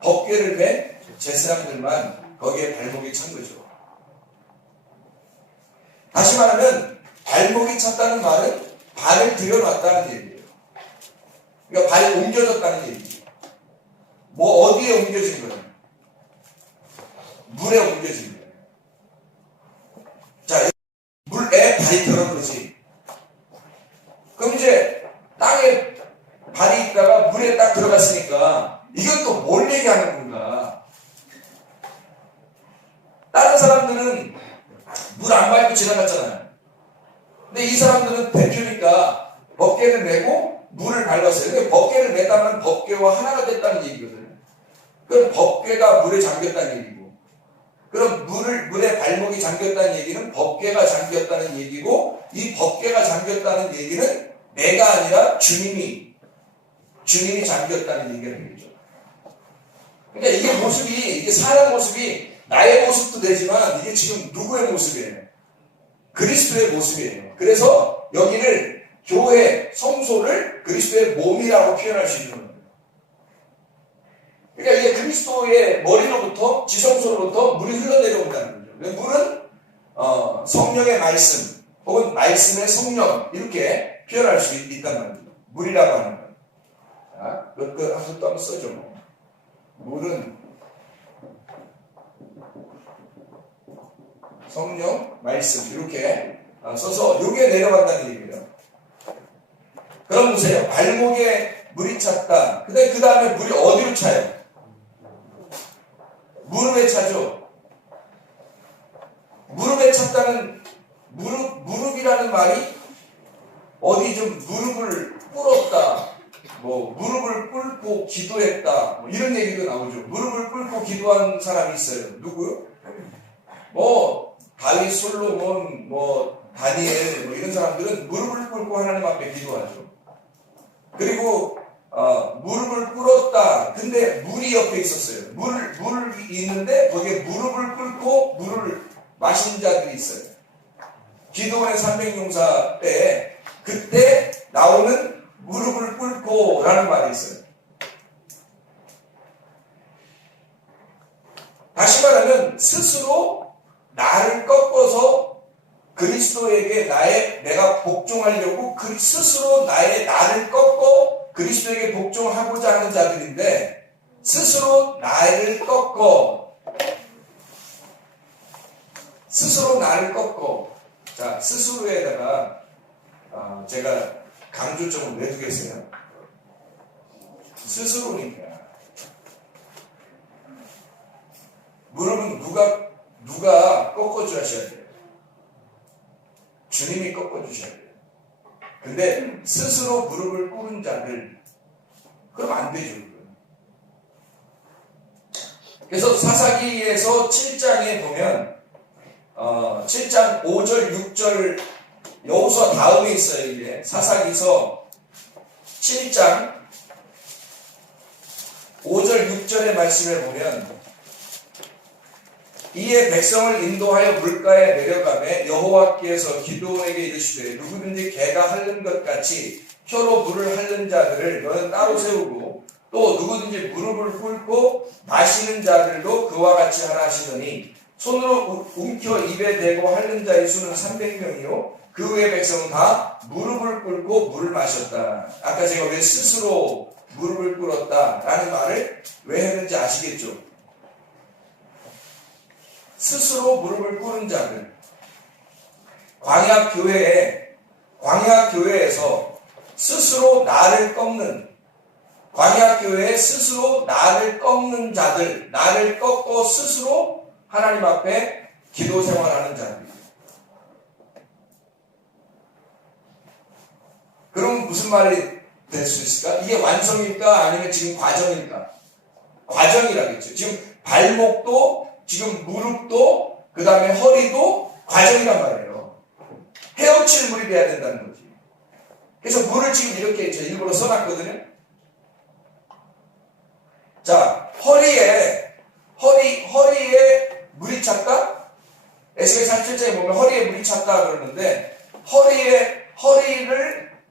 법궤를 맨 제사장들만 거기에 발목이 찬 거죠. 다시 말하면 발목이 찼다는 말은 발을 들여놨다는 얘기예요. 그러니까 발이 옮겨졌다는 얘기예요. 뭐 어디에 옮겨진 거예요? 물에 옮겨진 거예요. 자, 물에 발이 들어간 거지. 그럼 이제 땅에 발이 있다가 물에 딱 들어갔으니까 이건 또 뭘 얘기하는 건가? 다른 사람들은 물 안 밟고 지나갔잖아요. 근데 이 사람들은 대표니까 법궤를 메고 물을 밟았어요. 근데 법궤를 메다면 법궤와 하나가 됐다는 얘기거든요. 그럼 법궤가 물에 잠겼다는 얘기고, 그럼 물에 발목이 잠겼다는 얘기는 법궤가 잠겼다는 얘기고, 이 법궤가 잠겼다는 얘기는 내가 아니라 주님이 잠겼다는 얘기가 되겠죠. 그러니까 이게 사람 모습이 나의 모습도 되지만 이게 지금 누구의 모습이에요? 그리스도의 모습이에요. 그래서 여기를 교회, 성소를 그리스도의 몸이라고 표현할 수 있는 거예요. 그러니까 이게 그리스도의 머리로부터, 지성소로부터 물이 흘러내려온다는 거죠. 물은 성령의 말씀 혹은 말씀의 성령 이렇게 표현할 수 있단 말이죠. 물이라고 하는 거예요. 자, 그것도 한번 써줘. 물은 성령, 말씀 이렇게 써서 요게 내려간다는 얘기예요. 그럼 보세요. 발목에 물이 찼다. 근데 그 다음에 물이 어디로 차요? 무릎에 차죠. 무릎에 찼다는 무릎이라는 말이 어디 좀 무릎을 꿇었다, 뭐 무릎을 꿇고 기도했다, 뭐 이런 얘기도 나오죠. 무릎을 꿇고 기도한 사람이 있어요. 누구요? 뭐 다윗, 솔로몬, 뭐 다니엘, 뭐 이런 사람들은 무릎을 꿇고 하나님 앞에 기도하죠. 그리고 무릎을 꿇었다. 근데 물이 옆에 있었어요. 물이 있는데 거기에 무릎을 꿇고 물을 마신 자들이 있어요. 기도원의 300용사 때 그때 나오는 무릎을 꿇고 라는 말이 있어요. 다시 말하면 스스로 나를 꺾어서 그리스도에게 내가 복종하려고 스스로 나를 꺾고 그리스도에게 복종하고자 하는 자들인데, 스스로 나를 꺾고 자, 스스로에다가 제가 강조점을 왜 두겠어요? 스스로니까. 무릎은 누가 꺾어주셔야 돼요. 주님이 꺾어주셔야 돼요. 근데 스스로 무릎을 꿇은 자들, 그럼 안 되죠. 그래서 사사기에서 7장에 보면 7장 5절 6절 여호수아 다음에 있어요. 이게 사사기서 7장 5절 6절의 말씀을 보면 이에 백성을 인도하여 물가에 내려가매 여호와께서 기드온에게 이르시되 누구든지 개가 핥는 것 같이 혀로 물을 핥는 자들을 너는 따로 세우고 또 누구든지 무릎을 꿇고 마시는 자들도 그와 같이 하라 하시더니 손으로 움켜 입에 대고 핥는 자의 수는 300명이요 그 외의 백성은 다 무릎을 꿇고 물을 마셨다. 아까 제가 왜 스스로 무릎을 꿇었다 라는 말을 왜 했는지 아시겠죠? 스스로 무릎을 꿇은 자들. 광야교회에서 스스로 나를 꺾는, 광야교회에 스스로 나를 꺾는 자들, 나를 꺾고 스스로 하나님 앞에 기도 생활하는 자들. 그럼 무슨 말이 될 수 있을까? 이게 완성일까? 아니면 지금 과정일까? 과정이라겠죠. 지금 발목도, 지금 무릎도, 그 다음에 허리도 과정이란 말이에요. 헤엄칠 물이 돼야 된다는 거지. 그래서 물을 지금 이렇게 저 일부러 써놨거든요. 자, 허리에 물이 찼다? 에스겔 37장에 보면 허리에 물이 찼다 그러는데,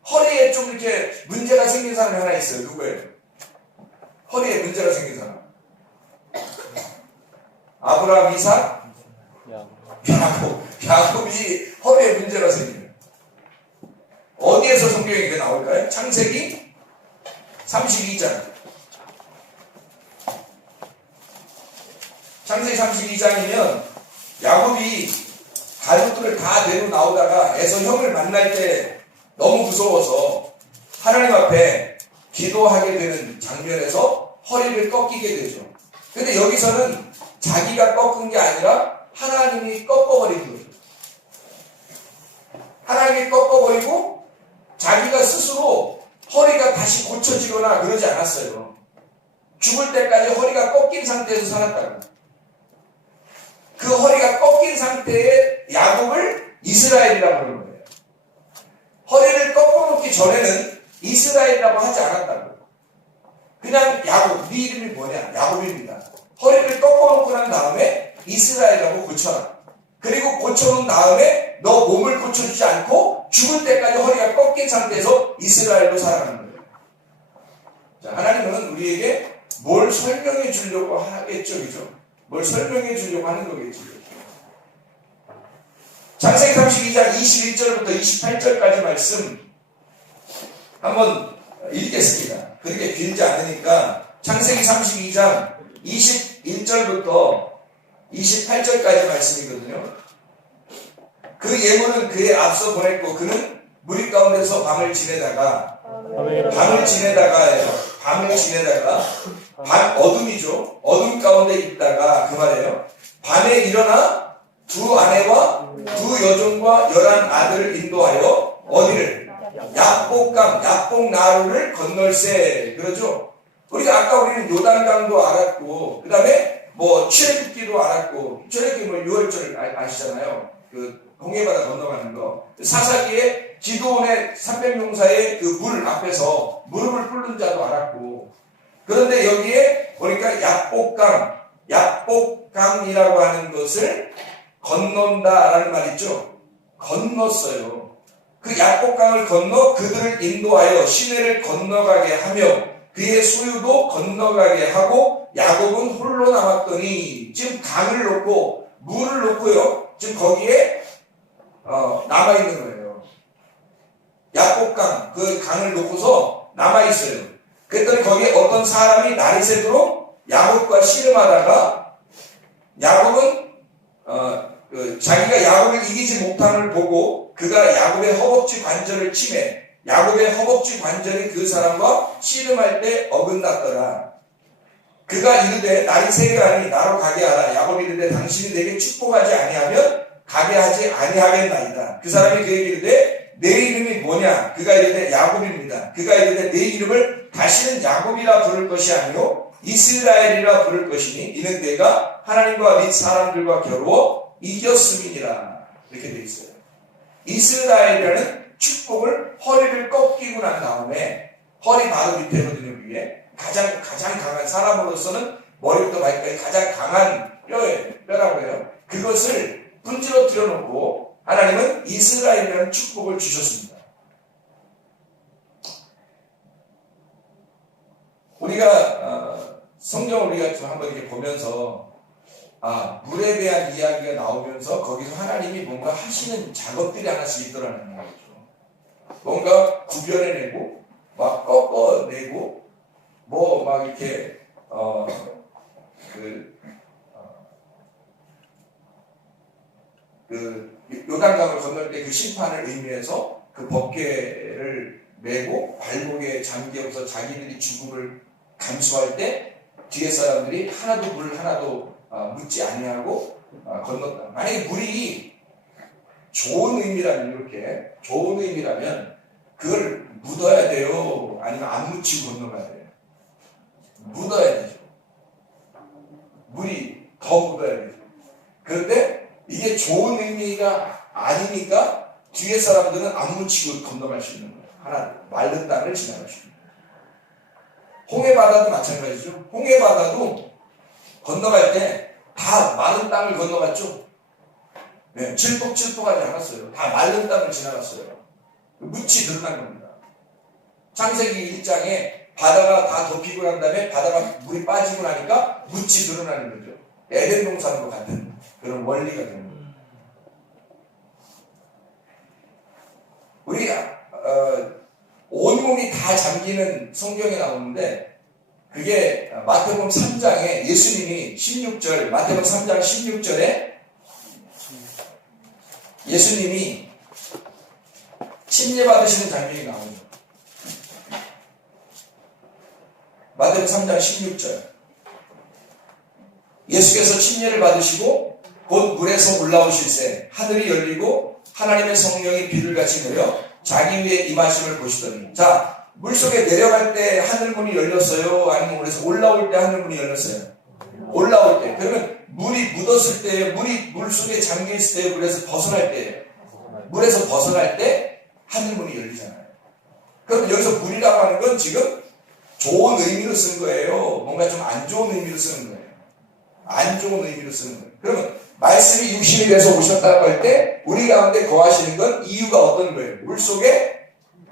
허리에 좀 이렇게 문제가 생긴 사람이 하나 있어요. 누구예요? 허리에 문제가 생긴 사람. 아브라함, 이삭, 야곱이 허리에 문제가 생겨요. 어디에서 성경에 이게 나올까요? 창세기 32장. 창세기 32장이면 야곱이 가족들을 다 데리고 나오다가 에서 형을 만날 때 너무 무서워서 하나님 앞에 기도하게 되는 장면에서 허리를 꺾이게 되죠. 근데 여기서는 자기가 꺾은 게 아니라 하나님이 꺾어버린 거예요. 하나님이 꺾어버리고 자기가 스스로 허리가 다시 고쳐지거나 그러지 않았어요. 죽을 때까지 허리가 꺾인 상태에서 살았다고. 그 허리가 꺾인 상태의 야곱을 이스라엘이라고 그러는 거예요. 허리를 꺾어놓기 전에는 이스라엘이라고 하지 않았다고. 그냥 야곱, 네 이름이 뭐냐? 야곱입니다. 허리를 꺾어놓고 난 다음에 이스라엘이라고 고쳐라. 그리고 고쳐놓은 다음에 너 몸을 고쳐주지 않고 죽을 때까지 허리가 꺾인 상태에서 이스라엘로 살아가는 거예요. 자, 하나님은 우리에게 뭘 설명해 주려고 하겠죠, 그죠? 뭘 설명해 주려고 하는 거겠죠. 창세기 32장 21절부터 28절까지 말씀 한번 읽겠습니다. 그렇게 길지 않으니까 창세기 32장 21절부터 28절까지 말씀이거든요. 그 예물은 그의 앞서 보냈고 그는 무리 가운데서 밤을 지내다가 밤 어둠이죠. 어둠 가운데 있다가 그 말이에요. 밤에 일어나 두 아내와 두 여종과 11 아들을 인도하여 어디를? 약복 나루를 건널세. 그러죠? 우리는 요단강도 알았고, 그 다음에 출애굽기도 알았고, 출애굽기 6월절 아시잖아요. 그 홍해바다 건너가는 거. 사사기에 기드온의 300용사의 그 물 앞에서 무릎을 꿇는 자도 알았고, 그런데 여기에 보니까 약복강이라고 하는 것을 건넌다라는 말 있죠? 건넜어요. 그 약복강을 건너 그들을 인도하여 시내를 건너가게 하며 그의 소유도 건너가게 하고 야곱은 홀로 남았더니 지금 강을 놓고 물을 놓고요. 지금 거기에 남아있는 거예요. 약복강, 그 강을 놓고서 남아있어요. 그랬더니 거기에 어떤 사람이 날이 새도록 야곱과 씨름하다가 야곱은 자기가 야곱을 이기지 못함을 보고 그가 야곱의 허벅지 관절을 치매 야곱의 허벅지 관절이 그 사람과 씨름할 때 어긋났더라. 그가 이르되 날이 새가니 나로 가게 하라. 야곱이 이르되 당신이 내게 축복하지 아니하면 가게 하지 아니하겠나이다. 그 사람이 그에게 이르되 내 이름이 뭐냐? 그가 이르되 야곱입니다. 그가 이르되 내 이름을 다시는 야곱이라 부를 것이 아니요 이스라엘이라 부를 것이니 이는 내가 하나님과 및 사람들과 겨루어 이겼음이니라. 이렇게 되어 있어요. 이스라엘이라는 축복을 허리를 꺾이고 난 다음에 허리 바로 밑에거든요. 위에 가장 강한 사람으로서는 머리부터 발끝까지 가장 강한 뼈라고 해요. 그것을 분지로 놓고 하나님은 이스라엘이라는 축복을 주셨습니다. 우리가 성경을 우리가 좀 한번 이렇게 보면서 물에 대한 이야기가 나오면서 거기서 하나님이 뭔가 하시는 작업들이 하나씩 있더라는 거죠. 뭔가 구별해내고 막 꺾어내고 뭐 막 이렇게 요단강을 건널 때 그 심판을 의미해서 그 법궤를 메고 발목에 잠겨서 자기들이 죽음을 감수할 때 뒤에 사람들이 물 하나도 묻지 아니하고 건넜다. 만약에 물이 좋은 의미라면 이렇게 좋은 의미라면 그걸 묻어야 돼요? 아니면 안 묻히고 건너가야 돼요? 묻어야 되죠. 물이 더 묻어야 되죠. 그런데 이게 좋은 의미가 아니니까 뒤에 사람들은 안 묻히고 건너갈 수 있는 거예요. 하나 마른 땅을 지나갈 수 있는 거예요. 홍해바다도 마찬가지죠. 홍해바다도 건너갈 때 다 마른 땅을 건너갔죠. 네, 칠복칠복하지 않았어요. 다 마른 땅을 지나갔어요. 묻히 드러난 겁니다. 창세기 1장에 바다가 다 덮이고 난 다음에 바다가 물이 빠지고 나니까 묻히 드러나는 거죠. 에덴 동산과 같은 그런 원리가 되는 거예요. 우리가 온몸이 다 잠기는 성경에 나오는데 그게 마태복음 3장에 예수님이 16절 마태복음 3장 16절에 예수님이 침례 받으시는 장면이 나옵니다. 마태복음 3장 16절 예수께서 침례를 받으시고 곧 물에서 올라오실새 하늘이 열리고 하나님의 성령이 비둘같이 내려 자기 위에 임하심을 보시더니 자 물속에 내려갈 때 하늘문이 열렸어요? 아니면 물에서 올라올 때 하늘문이 열렸어요? 올라올 때. 그러면 물이 묻었을 때 물이 물속에 잠겨있을 때 물에서 벗어날 때 물에서 벗어날 때 하늘문이 열리잖아요. 그럼 여기서 물이라고 하는 건 지금 좋은 의미로 쓴 거예요? 뭔가 좀 안 좋은 의미로 쓰는 거예요? 안 좋은 의미로 쓰는 거예요. 그러면 말씀이 육신이 돼서 오셨다고 할 때 우리 가운데 거하시는 건 이유가 어떤 거예요? 물속에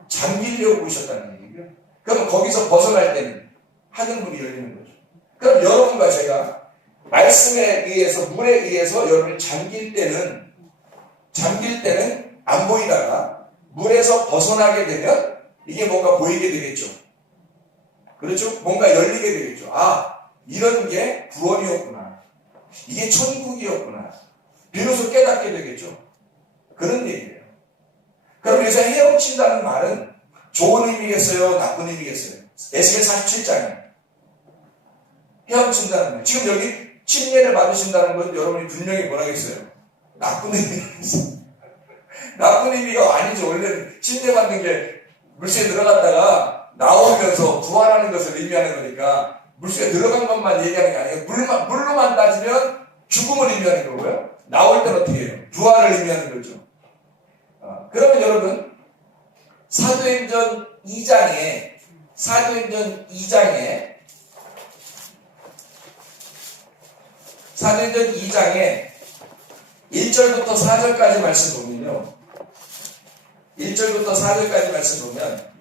잠기려고 오셨다는 얘기예요. 그럼 거기서 벗어날 때는 하늘문이 열리는 거죠. 그럼 여러분과 제가 말씀에 의해서 물에 의해서 여러분이 잠길 때는 안 보이다가 물에서 벗어나게 되면 이게 뭔가 보이게 되겠죠. 그렇죠? 뭔가 열리게 되겠죠. 이런 게 구원이었구나. 이게 천국이었구나. 비로소 깨닫게 되겠죠. 그런 얘기예요. 그럼 여기서 헤엄친다는 말은 좋은 의미겠어요? 나쁜 의미겠어요? 에스겔 47장에 헤엄친다는 말. 지금 여기 침례를 받으신다는 건 여러분이 분명히 뭐라겠어요? 나쁜 의미겠어요. 나쁜 의미가 아니죠. 원래는 침례받는 게 물속에 들어갔다가 나오면서 부활하는 것을 의미하는 거니까 물속에 들어간 것만 얘기하는 게 아니에요. 물로만 따지면 죽음을 의미하는 거고요. 나올 때는 어떻게 해요? 부활을 의미하는 거죠. 그러면 여러분 사도행전 2장에 1절부터 4절까지 말씀 보면요. 1절부터 4절까지 말씀 보면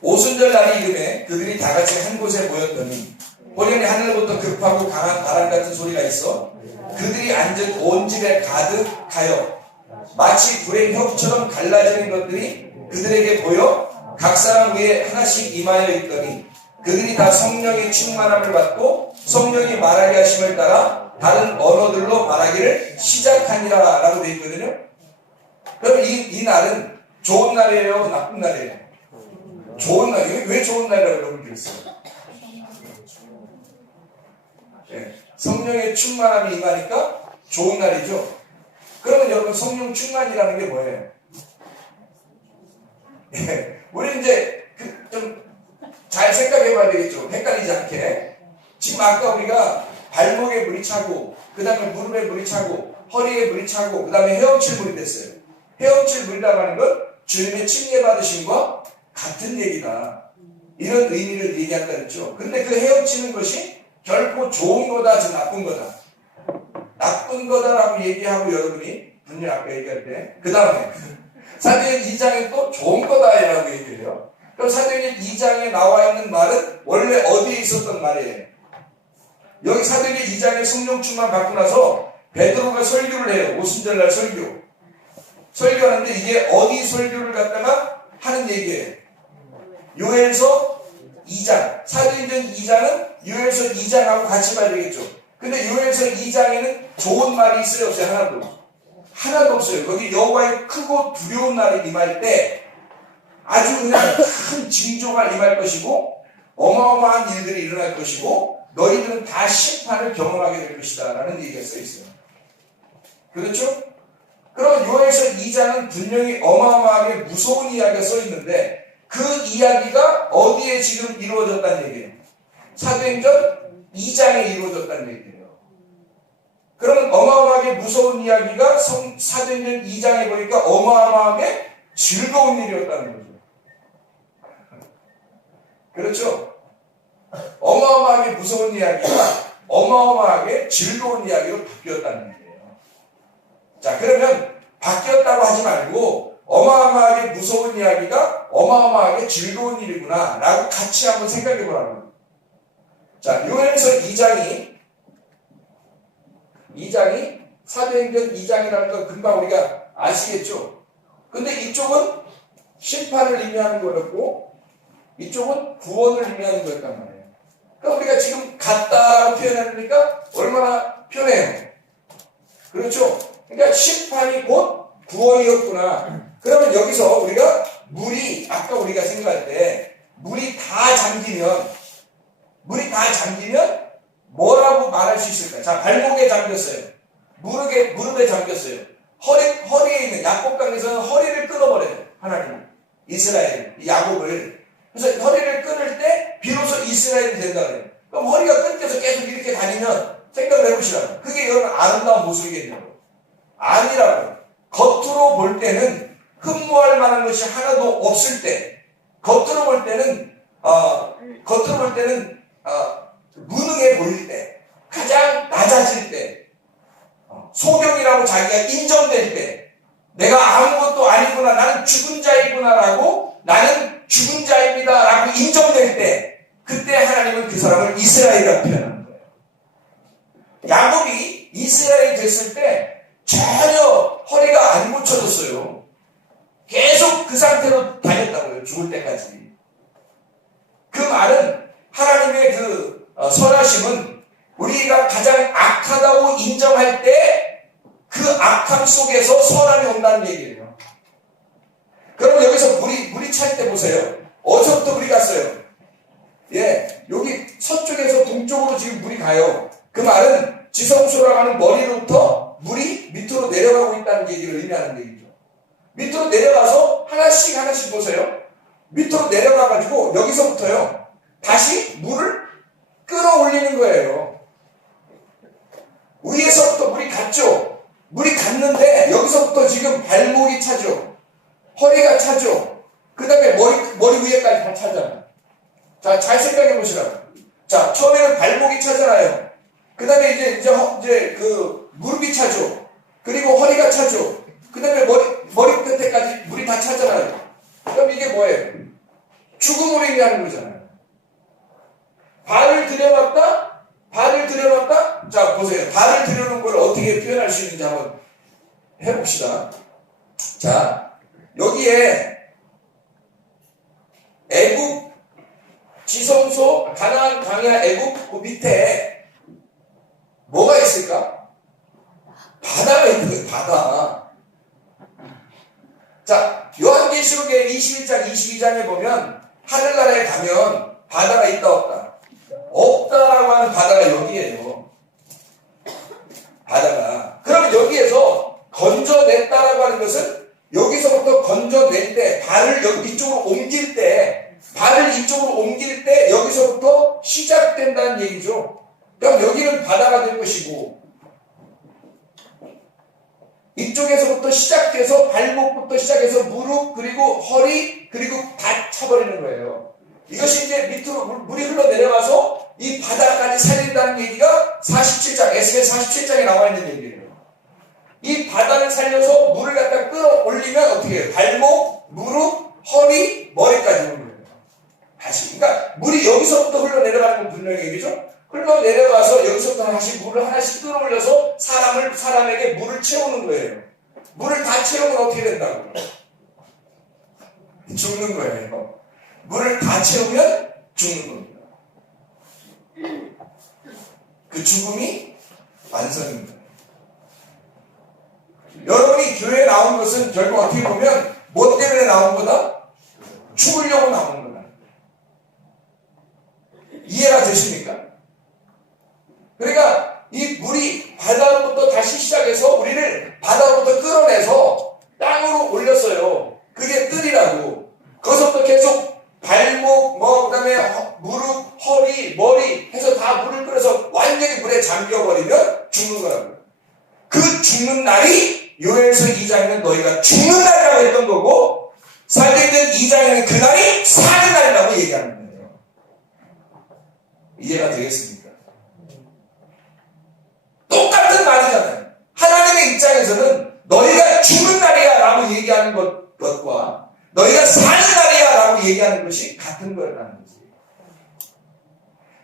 오순절 날이 이름에 그들이 다 같이 한 곳에 모였더니 호련히 하늘부터 급하고 강한 바람 같은 소리가 있어 그들이 앉은 온 집에 가득하여 마치 불의 혁처럼 갈라지는 것들이 그들에게 보여 각 사람 위에 하나씩 임하여 있더니 그들이 다 성령의 충만함을 받고 성령이 말하게 하심을 따라 다른 언어들로 말하기를 시작하니라 라고 되어 있거든요. 그럼 이 날은 좋은 날이에요? 나쁜 날이에요? 좋은 날이에요. 왜 좋은 날이라고 여러분 그랬어요? 네. 성령의 충만함이 임하니까 좋은 날이죠. 그러면 여러분 성령 충만이라는 게 뭐예요? 네. 우리 이제 좀 잘 생각해 봐야 되겠죠. 헷갈리지 않게. 지금 아까 우리가 발목에 물이 차고, 그 다음에 무릎에 물이 차고, 허리에 물이 차고, 그 다음에 헤엄칠 물이 됐어요. 헤엄칠 물이라고 하는 건 주님의 칭례받으심과 같은 얘기다. 이런 의미를 얘기한다 그랬죠. 근데 그 헤엄치는 것이 결코 좋은 거다, 즉 나쁜 거다. 나쁜 거다라고 얘기하고 여러분이 분명 아까 얘기할 때, 그 다음에 사도행전 2장에 또 좋은 거다라고 얘기해요. 그럼 사도행전 2장에 나와 있는 말은 원래 어디에 있었던 말이에요? 여기 사도행전 2장에 성령 충만 받고 나서 베드로가 설교를 해요. 오순절날 설교하는데 이게 어디 설교를 갖다가 하는 얘기예요? 요엘서 2장. 사도행전 2장은 요엘서 2장하고 같이 봐야 되겠죠. 근데 요엘서 2장에는 좋은 말이 있어요? 없어요? 하나도 없어요. 거기 여호와의 크고 두려운 날이 임할 때 아주 그냥 큰 징조가 임할 것이고 어마어마한 일들이 일어날 것이고 너희들은 다 심판을 경험하게 될 것이다 라는 얘기가 써 있어요. 그렇죠? 그럼 요엘서 2장은 분명히 어마어마하게 무서운 이야기가 써 있는데 그 이야기가 어디에 지금 이루어졌다는 얘기예요? 사도행전 2장에 이루어졌다는 얘기예요. 그러면 어마어마하게 무서운 이야기가 사도행전 2장에 보니까 어마어마하게 즐거운 일이었다는 거죠. 그렇죠? 어마어마하게 무서운 이야기가 어마어마하게 즐거운 이야기로 바뀌었다는 얘기예요. 자, 그러면 바뀌었다고 하지 말고 어마어마하게 무서운 이야기가 어마어마하게 즐거운 일이구나 라고 같이 한번 생각해 보라고. 자, 요엘서 2장이 사도행전 2장이라는 건 금방 우리가 아시겠죠? 근데 이쪽은 심판을 의미하는 거였고 이쪽은 구원을 의미하는 거였단 말이에요. 그러니까 우리가 지금 같다고 표현하니까 얼마나 편해요. 그렇죠? 그러니까 심판이 곧 구원이었구나. 그러면 여기서 우리가 물이 아까 우리가 생각할 때 물이 다 잠기면 뭐라고 말할 수 있을까? 자, 발목에 잠겼어요. 무릎에 잠겼어요. 허리에 있는 야곱강에서는 허리를 끊어버려요. 하나님, 이스라엘, 야곱을. 그래서 허리를 끊을 때 비로소 이스라엘이 된다 그래요. 그럼 허리가 끊겨서 계속 이렇게 다니면 생각을 해보시라고. 그게 여러분 아름다운 모습이겠냐고. 아니라고. 겉으로 볼 때는 흠모할 만한 것이 하나도 없을 때, 겉으로 볼 때는 무능해 보일 때, 가장 낮아질 때, 소경이라고 자기가 인정될 때, 내가 아무것도 아니구나, 나는 죽은 자이구나라고, 나는 죽은 자입니다라고 인정될 때, 그때 하나님은 그 사람을 이스라엘이라고 표현하는 거예요. 야곱이 이스라엘이 됐을 때 전혀 허리가 안 고쳐졌어요. 계속 그 상태로 다녔다고요. 죽을 때까지. 그 말은 하나님의 선하심은 우리가 가장 악하다고 인정할 때 그 악함 속에서 선함이 온다는 얘기예요. 그럼 여기서 물이 찰 때 보세요. 어디서부터 물이 갔어요? 예, 여기 서쪽에서 동쪽으로 지금 물이 가요. 그 말은 지성소라고 하는 머리로부터 물이 밑으로 내려가고 있다는 얘기를 의미하는 얘기죠. 밑으로 내려가서 하나씩 보세요. 밑으로 내려가가지고 여기서부터요. 다시 물을 끌어올리는 거예요. 위에서부터 물이 갔죠. 물이 갔는데 여기서부터 지금 발목이 차죠. 허리가 차죠. 그 다음에 머리 위에까지 다 차잖아요. 자, 잘 생각해 보시라고. 자, 처음에는 발목이 차잖아요. 그 다음에 이제 무릎이 차죠. 그리고 허리가 차죠. 그 다음에 머리 끝에까지 물이 다 차잖아요. 그럼 이게 뭐예요? 죽음을 의미하는 거잖아요. 발을 들여놨다. 자, 보세요. 발을 들여놓은 걸 어떻게 표현할 수 있는지 한번 해봅시다. 자, 여기에 애굽 지성소, 가나안 광야 애굽 그 밑에 뭐가 있을까? 바다가 있는 거예요. 바다. 자, 요한계시록의 21장 22장에 보면 하늘나라에 가면 바다가 있다 없다? 없다라고 하는 바다가 여기에요. 바다가. 그러면 여기에서 건져냈다라고 하는 것은 여기서부터 건져낼 때 발을 여기 이쪽으로 옮길 때 발을 이쪽에서부터 시작해서 발목부터 시작해서 무릎 그리고 허리 그리고 다 차버리는 거예요. 이것이 이제 밑으로 물이 흘러내려가서 이 바닥까지 살린다는 얘기가 47장, 에스겔 47장에 나와 있는 얘기예요. 이 바닥을 살려서 물을 갖다 끌어올리면 어떻게 해요? 발목, 무릎, 허리, 머리까지 오는 거예요. 다시. 그러니까 물이 여기서부터 흘러내려가는 건 분명히 얘기죠. 흘러내려가서 여기서부터 다시 물을 하나씩 끌어올려서 사람에게 물을 채우는 거예요. 물을 다 채우면 어떻게 된다고? 죽는 거예요. 물을 다 채우면 죽는 겁니다. 그 죽음이 완성입니다. 여러분이 교회에 나온 것은 결국 어떻게 보면 뭐 때문에 나온 거다? 죽으려고 나온 거다. 이해가 되십니까? 그러니까 이 물이 바다로부터 다시 시작해서 우리를 바다로부터 끌어내서 땅으로 올렸어요. 그게 뜰이라고. 거기서부터 계속 발목, 그다음에 무릎, 허리, 머리 해서 다 물을 끌어서 완전히 물에 잠겨버리면 죽는 거라고요. 그 죽는 날이 요엘서 2장에는 너희가 죽는 날이라고 했던 거고 사도행전 2장에는 그 날이 사는 날이라고 얘기하는 거예요. 이해가 되겠습니까? 똑같은 말이잖아요. 하나님의 입장에서는 너희가 죽는 날이야 라고 얘기하는 것과 너희가 사는 날이야 라고 얘기하는 것이 같은 거라는 거지.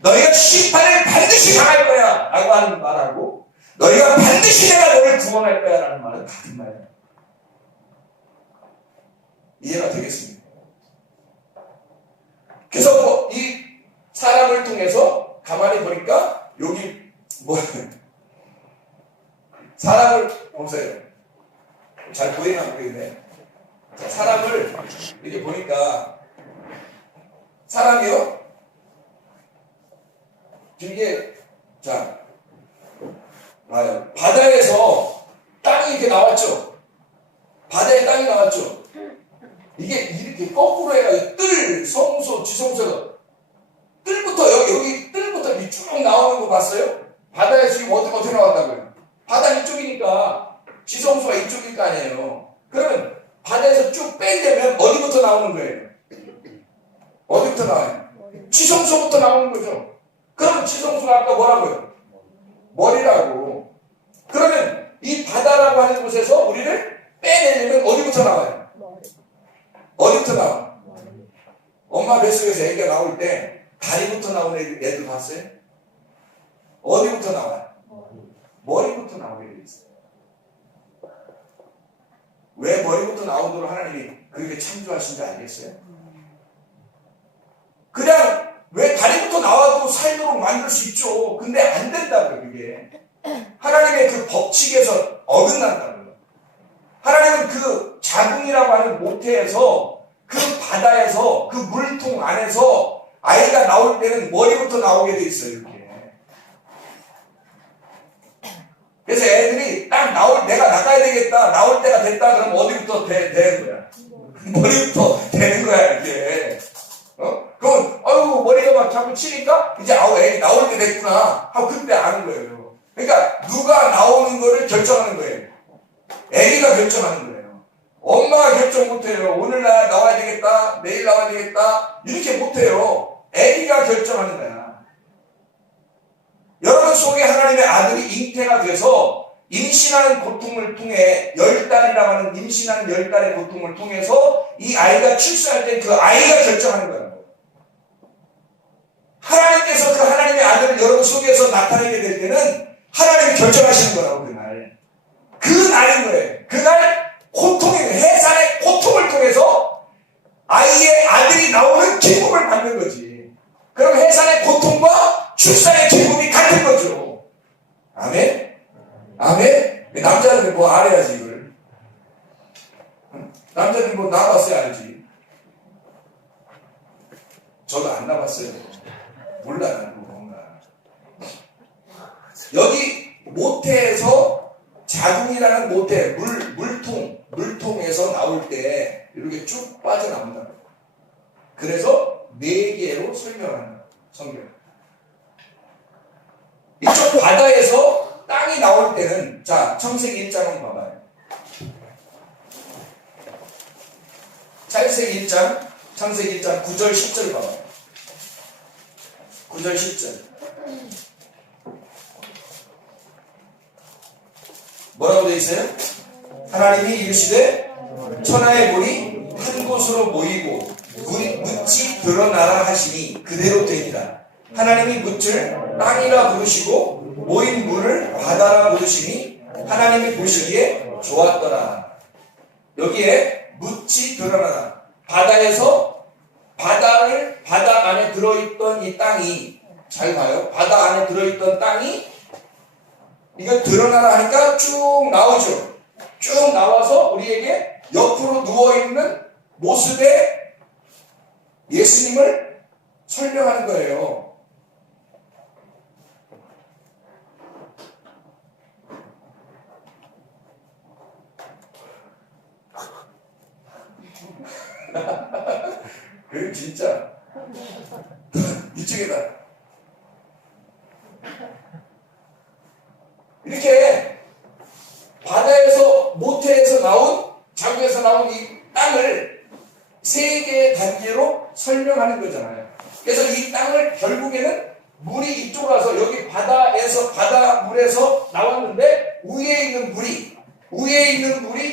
너희가 심판을 반드시 당할 거야 라고 하는 말하고 너희가 반드시 내가 너를 구원할 거야 라는 말은 같은 말이야. 이해가 되겠습니까? 그래서 이 사람을 통해서 가만히 보니까 여기 사람을 보세요. 잘 보이나 모르겠네. 자, 사람을 이렇게 보니까 사람이요. 이게 자 봐요. 바다에서 땅이 이렇게 나왔죠. 바다에 땅이 나왔죠. 이게 이렇게 거꾸로 해가지고 뜰, 성소, 지성소가 뜰부터 여기 뜰부터 쭉 나오는 거 봤어요? 바다에서 지금 어떻게 나왔다고요? 바다 이쪽이니까 지성소가 이쪽일 거 아니에요. 그러면 바다에서 쭉 빼려면 어디부터 나오는 거예요? 어디부터 나와요? 지성소부터 나오는 거죠. 그럼 지성소가 아까 뭐라고요? 머리라고. 그러면 이 바다라고 하는 곳에서 우리를 빼내려면 어디부터 나와요? 어디부터 나와? 엄마 뱃속에서 애기가 나올 때 다리부터 나오는 애들 봤어요? 어디부터 나와요? 머리부터 나오게 돼 있어요. 왜 머리부터 나오도록 하나님이 그렇게 창조하신 줄 알겠어요? 그냥 왜 다리부터 나와도 살도록 만들 수 있죠. 근데 안 된다고요, 그게. 하나님의 그 법칙에서 어긋난다고요. 하나님은 그 자궁이라고 하는 모태에서 그 바다에서 그 물통 안에서 아이가 나올 때는 머리부터 나오게 돼 있어요, 이렇게. 그래서 애들이 딱 내가 나가야 되겠다, 나올 때가 됐다, 그러면 어디부터 되는 거야? 머리부터 되는 거야, 이렇게. 그럼, 머리가 막 자꾸 치니까, 이제, 애기 나올 때 됐구나, 하고 그때 아는 거예요. 그러니까, 누가 나오는 거를 결정하는 거예요. 애기가 결정하는 거예요. 엄마가 결정 못해요. 오늘 나와야 되겠다, 내일 나와야 되겠다, 이렇게 못해요. 애기가 결정하는 거야. 여러분 속에 하나님의 아들이 잉태가 돼서 임신하는 고통을 통해 10달이라고 하는 임신하는 10달의 고통을 통해서 이 아이가 출생할 때 그 아이가 결정하는 거예요. 하나님께서 그 하나님의 아들을 여러분 속에서 나타내게 될 때는 하나님이 결정하시는 거라고 그날. 그 날인 거예요. 그날 해산의 고통을 통해서 아이의 아들이 나오는 기쁨을 받는 거지. 그럼 해산의 고통과 출산의 기쁨이 같은 거죠. 아멘? 아멘? 남자들은 뭐 알아야지, 이걸. 남자들은 뭐 나봤어야 알지. 저도 안 나봤어요. 몰라요, 뭔가. 여기 모태에서 자궁이라는 모태, 물통에서 나올 때 이렇게 쭉 빠져나온다. 그래서 4개로 설명하는 성경. 이쪽 바다에서 땅이 나올 때는, 자, 창세기 1장 한번 봐봐요. 창세기 1장 9절 10절 봐봐요. 9절 10절 뭐라고 되어 있어요? 하나님이 이르시되 천하의 물이 한 곳으로 모이고 묻이 드러나라 하시니 그대로 되니라. 하나님이 묻을 땅이라 부르시고 모인 물을 바다라 부르시니 하나님이 보시기에 좋았더라. 여기에 묻이 드러나라. 바다에서 바다 안에 들어있던 이 땅이, 잘 봐요. 바다 안에 들어있던 땅이 이거 드러나라 하니까 쭉 나오죠. 쭉 나와서 우리에게 옆으로 누워있는 모습의 예수님을 설명하는 거예요. 그 진짜 이쪽에다 이렇게 바다에서 모태에서 나온 자국에서 나온 이 땅을 세 개의 단계로 설명하는 거잖아요. 그래서 이 땅을 결국에는 물이 이쪽으로 와서 여기 바다물에서 나왔는데 위에 있는 물이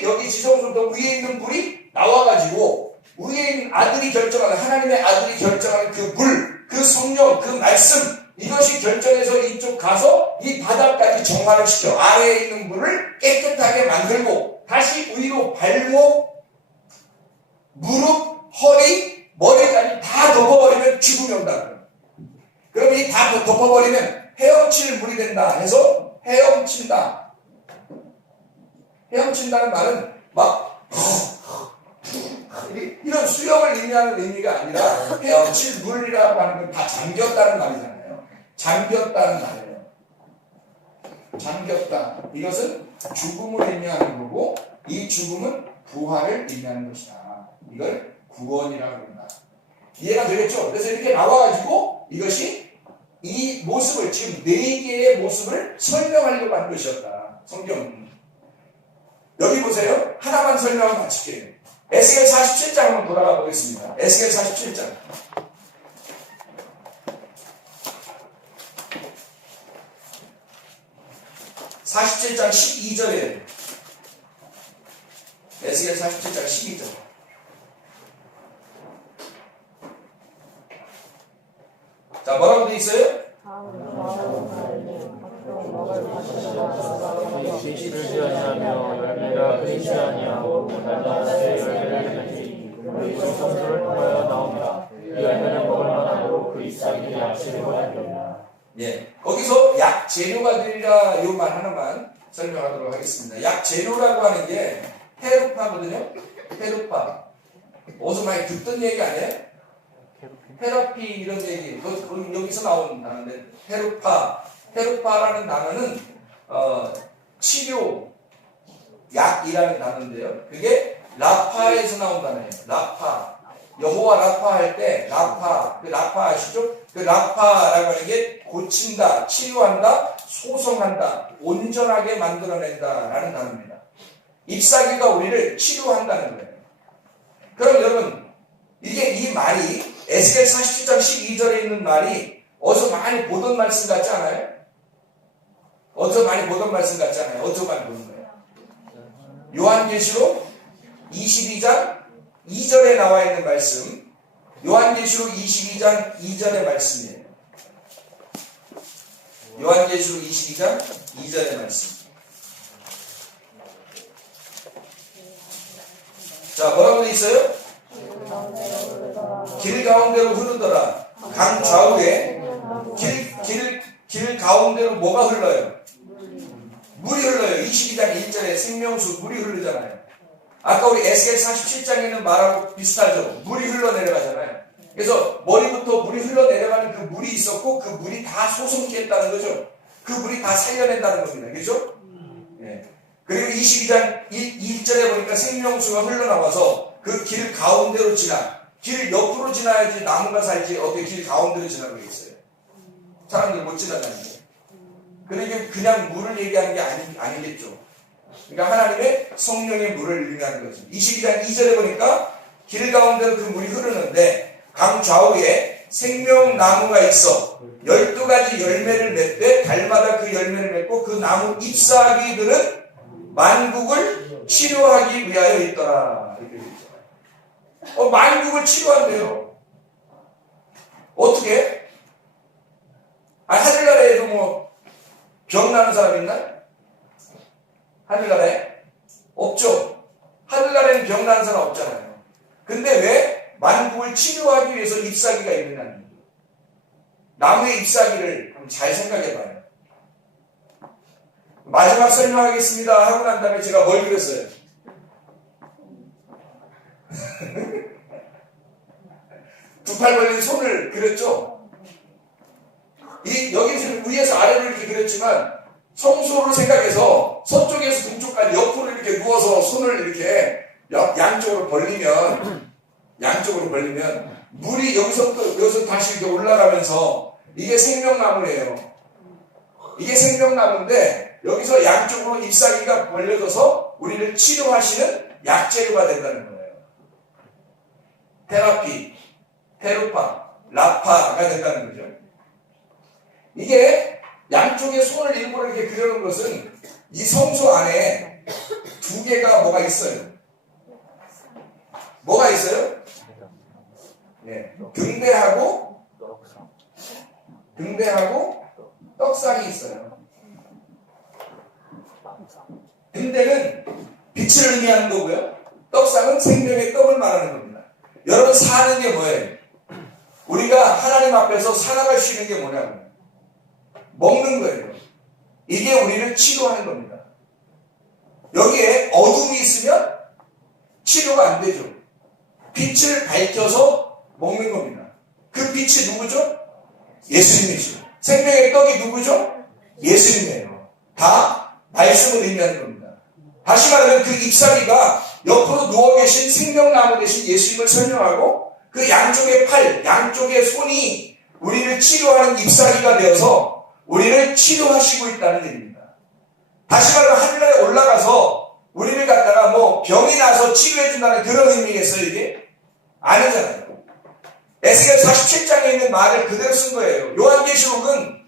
여기 지성소부터 위에 있는 물이 나와가지고 위에 있는 아들이 결정하는, 하나님의 아들이 결정하는 그 물, 그 성령, 그 말씀, 이것이 결정해서 이쪽 가서 이 바닥까지 정화를 시켜 아래에 있는 물을 깨끗하게 만들고 다시 위로 발목, 무릎, 허리, 머리까지 다 덮어버리면 죽음이 온다. 그럼 이 다 덮어버리면 헤엄칠 물이 된다 해서 헤엄친다. 헤엄친다는 말은 막 이런 수영을 의미하는 의미가 아니라 헤엄칠 물이라고 하는 건 다 잠겼다는 말이잖아요. 잠겼다는 말이에요. 잠겼다. 이것은 죽음을 의미하는 거고 이 죽음은 부활을 의미하는 것이다. 이걸 구원이라고 합니다. 이해가 되겠죠? 그래서 이렇게 나와가지고 이것이 이 모습을 지금 4개의 모습을 설명하려고 한 것이었다. 성경. 여기 보세요. 하나만 설명하면 마칠게요. 에스겔 47장 한번 돌아가 보겠습니다. 에스겔 47장. (47장) 12절에 에스겔 47장 12절. 자, 뭐라고 되어 있어요? 시들지 아니하며 열매가 끊이지 아니하고 날마다 열매를 맺지 우리 성소를 통하여 나옵니다. 그 열매는 먹을 만하고 그 잎사귀 약재료가 되리라. 예, 거기서 약 재료가 되리라 요 말 하나만 설명하도록 하겠습니다. 약 재료라고 하는 게 페루파거든요. 페루파. 어디서 많이 듣던 얘기 아니에요? 테라피 이런 얘기, 여기서 나온 단어인데, 페루파라는 단어는, 치료, 약이라는 단어인데요. 그게 라파에서 나온 단어예요. 라파. 여호와 라파 할 때, 라파, 그 라파 아시죠? 그 라파라고 하는 게 고친다, 치료한다, 소성한다, 온전하게 만들어낸다 라는 단어입니다. 잎사귀가 우리를 치료한다는 거예요. 그럼 여러분, 이 말이 에스겔 47장 12절에 있는 말이 어디서 많이 보던 말씀 같지 않아요? 어디서 많이 보던 말씀 같지 않아요? 어디서 많이 보는 거예요? 요한계시록 22장 2절에 나와 있는 말씀, 요한계시록 22장 2절의 말씀이에요. 요한계시록 22장 2절의 말씀. 자, 뭐라고 되어 있어요? 길 가운데로 흐르더라. 강 좌우에 길 가운데로 뭐가 흘러요? 물이 흘러요. 22장 1절에 생명수 물이 흐르잖아요. 아까 우리 에스겔 47장에 있는 말하고 비슷하죠. 물이 흘러내려가잖아요. 그래서 머리부터 물이 흘러내려가는 그 물이 있었고 그 물이 다 소송케 했다는 거죠. 그 물이 다 살려낸다는 겁니다. 그렇죠? 네. 그리고 22장 1절에 보니까 생명수가 흘러나와서 그 길 가운데로 길 옆으로 지나야지 나무가 살지 어떻게 길 가운데로 지나고 있어요. 사람들 못 지나다니죠. 그러니까 그냥 물을 얘기하는 게 아니겠죠. 그러니까 하나님의 성령의 물을 의미하는 거죠. 22장 2절에 보니까 길 가운데로 그 물이 흐르는데 강 좌우에 생명나무가 있어 12가지 열매를 맺되 달마다 그 열매를 맺고 그 나무 잎사귀들은 만국을 치료하기 위하여 있더라. 이렇게 되어 있잖아요. 만국을 치료한대요. 어떻게? 하늘나라에도 뭐 병나는 사람 있나요? 하늘나라에? 없죠. 하늘나라에는 병나는 사람 없잖아요. 근데 왜 만국을 치료하기 위해서 잎사귀가 있느냐는 거예요. 나무의 잎사귀를 한번 잘 생각해봐요. 마지막 설명하겠습니다 하고 난 다음에 제가 뭘 그렸어요? 두 팔 벌린 손을 그렸죠? 여기 위에서 아래로 이렇게 그렸지만 성소를 생각해서 서쪽에서 동쪽까지 옆으로 이렇게 누워서 손을 이렇게 양쪽으로 벌리면 물이 여기서 다시 이렇게 올라가면서 이게 생명나무예요. 이게 생명나무인데 여기서 양쪽으로 잎사귀가 벌려져서 우리를 치료하시는 약재료가 된다는 거예요. 테라피, 테루파, 라파가 된다는 거죠. 이게 양쪽에 손을 일부러 이렇게 그려놓은 것은 이 성소 안에 두 개가 뭐가 있어요. 뭐가 있어요? 네. 등대하고 떡상이 있어요. 등대는 빛을 의미하는 거고요. 떡상은 생명의 떡을 말하는 겁니다. 여러분 사는 게 뭐예요? 우리가 하나님 앞에서 살아갈 수 있는 게 뭐냐고요? 먹는 거예요. 이게 우리를 치료하는 겁니다. 여기에 어둠이 있으면 치료가 안 되죠. 빛을 밝혀서 먹는 겁니다. 그 빛이 누구죠? 예수님이죠. 생명의 떡이 누구죠? 예수님이에요. 다 말씀을 의미하는 겁니다. 다시 말하면 그 잎사귀가 옆으로 누워 계신 생명나무 대신 예수님을 설명하고 그 양쪽의 팔, 양쪽의 손이 우리를 치료하는 잎사귀가 되어서 우리를 치료하시고 있다는 얘기입니다. 다시 말하면 하늘나라에 올라가서 우리를 갖다가 뭐 병이 나서 치료해준다는 그런 의미겠어요, 이게? 아니잖아요. 에스겔 47장에 있는 말을 그대로 쓴 거예요. 요한계시록은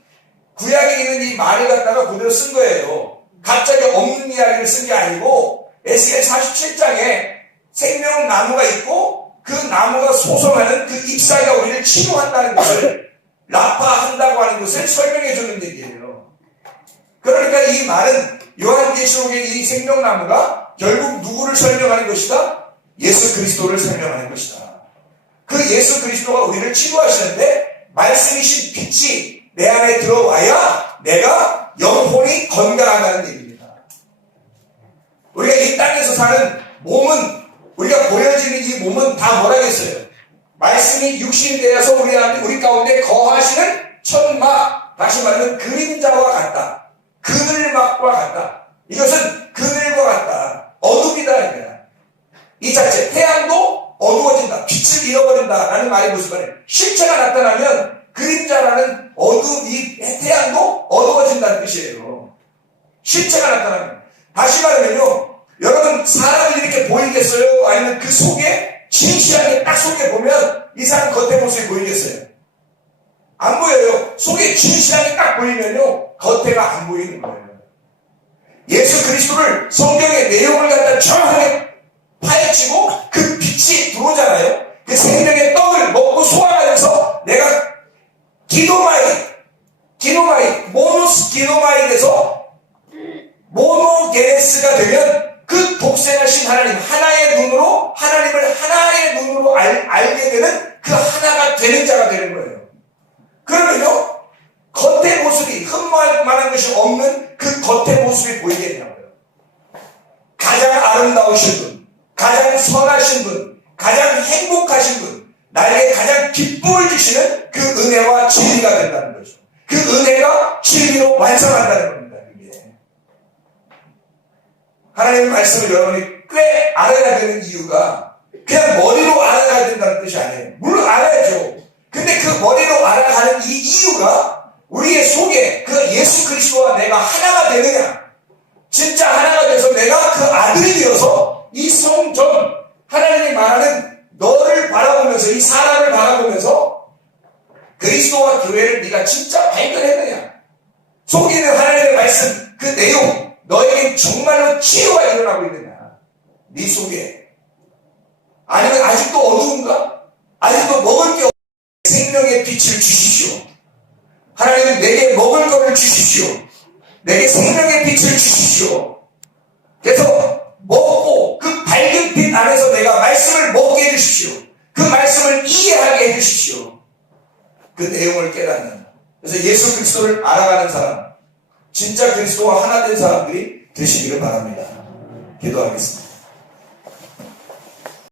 구약에 있는 이 말을 갖다가 그대로 쓴 거예요. 갑자기 없는 이야기를 쓴 게 아니고 에스겔 47장에 생명나무가 있고 그 나무가 소송하는 그 잎사귀가 우리를 치료한다는 것을 라파한다고 하는 것을 설명해 주는 얘기예요. 그러니까 이 말은 요한계시록의 이 생명나무가 결국 누구를 설명하는 것이다? 예수 그리스도를 설명하는 것이다. 그 예수 그리스도가 우리를 치료하시는데 말씀이신 빛이 내 안에 들어와야 내가 영혼이 건강하다는 얘기입니다. 우리가 이 땅에서 사는 몸은, 우리가 보여지는 이 몸은 다 뭐라겠어요? 말씀이 육신이 되어서 우리 가운데 거하시는 천막, 다시 말하면 그림자와 같다. 그늘막과 같다. 이것은 그늘과 같다. 어둠이다. 이거야. 이 자체, 태양도 어두워진다. 빛을 잃어버린다. 라는 말이 무슨 말이에요? 실체가 나타나면 그림자라는 이 태양도 어두워진다는 뜻이에요. 실체가 나타나면. 다시 말하면요. 여러분, 사람을 이렇게 보이겠어요? 아니면 그 속에, 진실하게 딱 속에 보면 이 사람 겉에 모습이 보이겠어요? 안 보여요. 속에 진실하게 딱 보이면요. 겉에가 안 보이는 거예요. 예수 그리스도를 성경의 내용을 갖다 정확하게 파헤치고 그 빛이 들어오잖아요. 그 생명의 떡을 먹고 소화하면서 내가 모노스 돼서 모노게네스가 되면 그 독생하신 하나님, 하나님을 하나의 눈으로 알게 되는 그 하나가 되는 자가 되는 거예요. 그러면요, 겉의 모습이, 흠모할 만한 것이 없는 그 겉의 모습이 보이겠냐고요. 가장 아름다우신 분, 가장 선하신 분, 가장 행복하신 분, 나에게 가장 기쁨을 주시는 그 은혜와 진리가 된다는 거죠. 그 은혜가 진리로 완성한다는 겁니다. 그게. 하나님의 말씀을 여러분이 꽤 알아야 되는 이유가 그냥 머리로 알아야 된다는 뜻이 아니에요. 물론 알아야죠. 근데 그 머리로 알아가는 이 이유가 우리의 속에 그 예수 그리스도와 내가 하나가 되느냐, 진짜 하나가 돼서 내가 그 아들이 되어서 이 성전, 하나님이 말하는 속에 있는 하나님의 말씀, 그 내용, 너에겐 정말로 치유가 일어나고 있느냐? 네 속에. 아니면 아직도 어두운가? 아직도 먹을 게 없는 생명의 빛을 주십시오. 하나님은 내게 먹을 것을 주십시오. 내게 생명의 빛을 주십시오. 그래서 먹고 그 밝은 빛 안에서 내가 말씀을 먹게 해주십시오. 그 말씀을 이해하게 해주십시오. 그 내용을 깨닫는. 그래서 예수 그리스도를 알아가는 사람, 진짜 그리스도와 하나 된 사람들이 되시기를 바랍니다. 기도하겠습니다.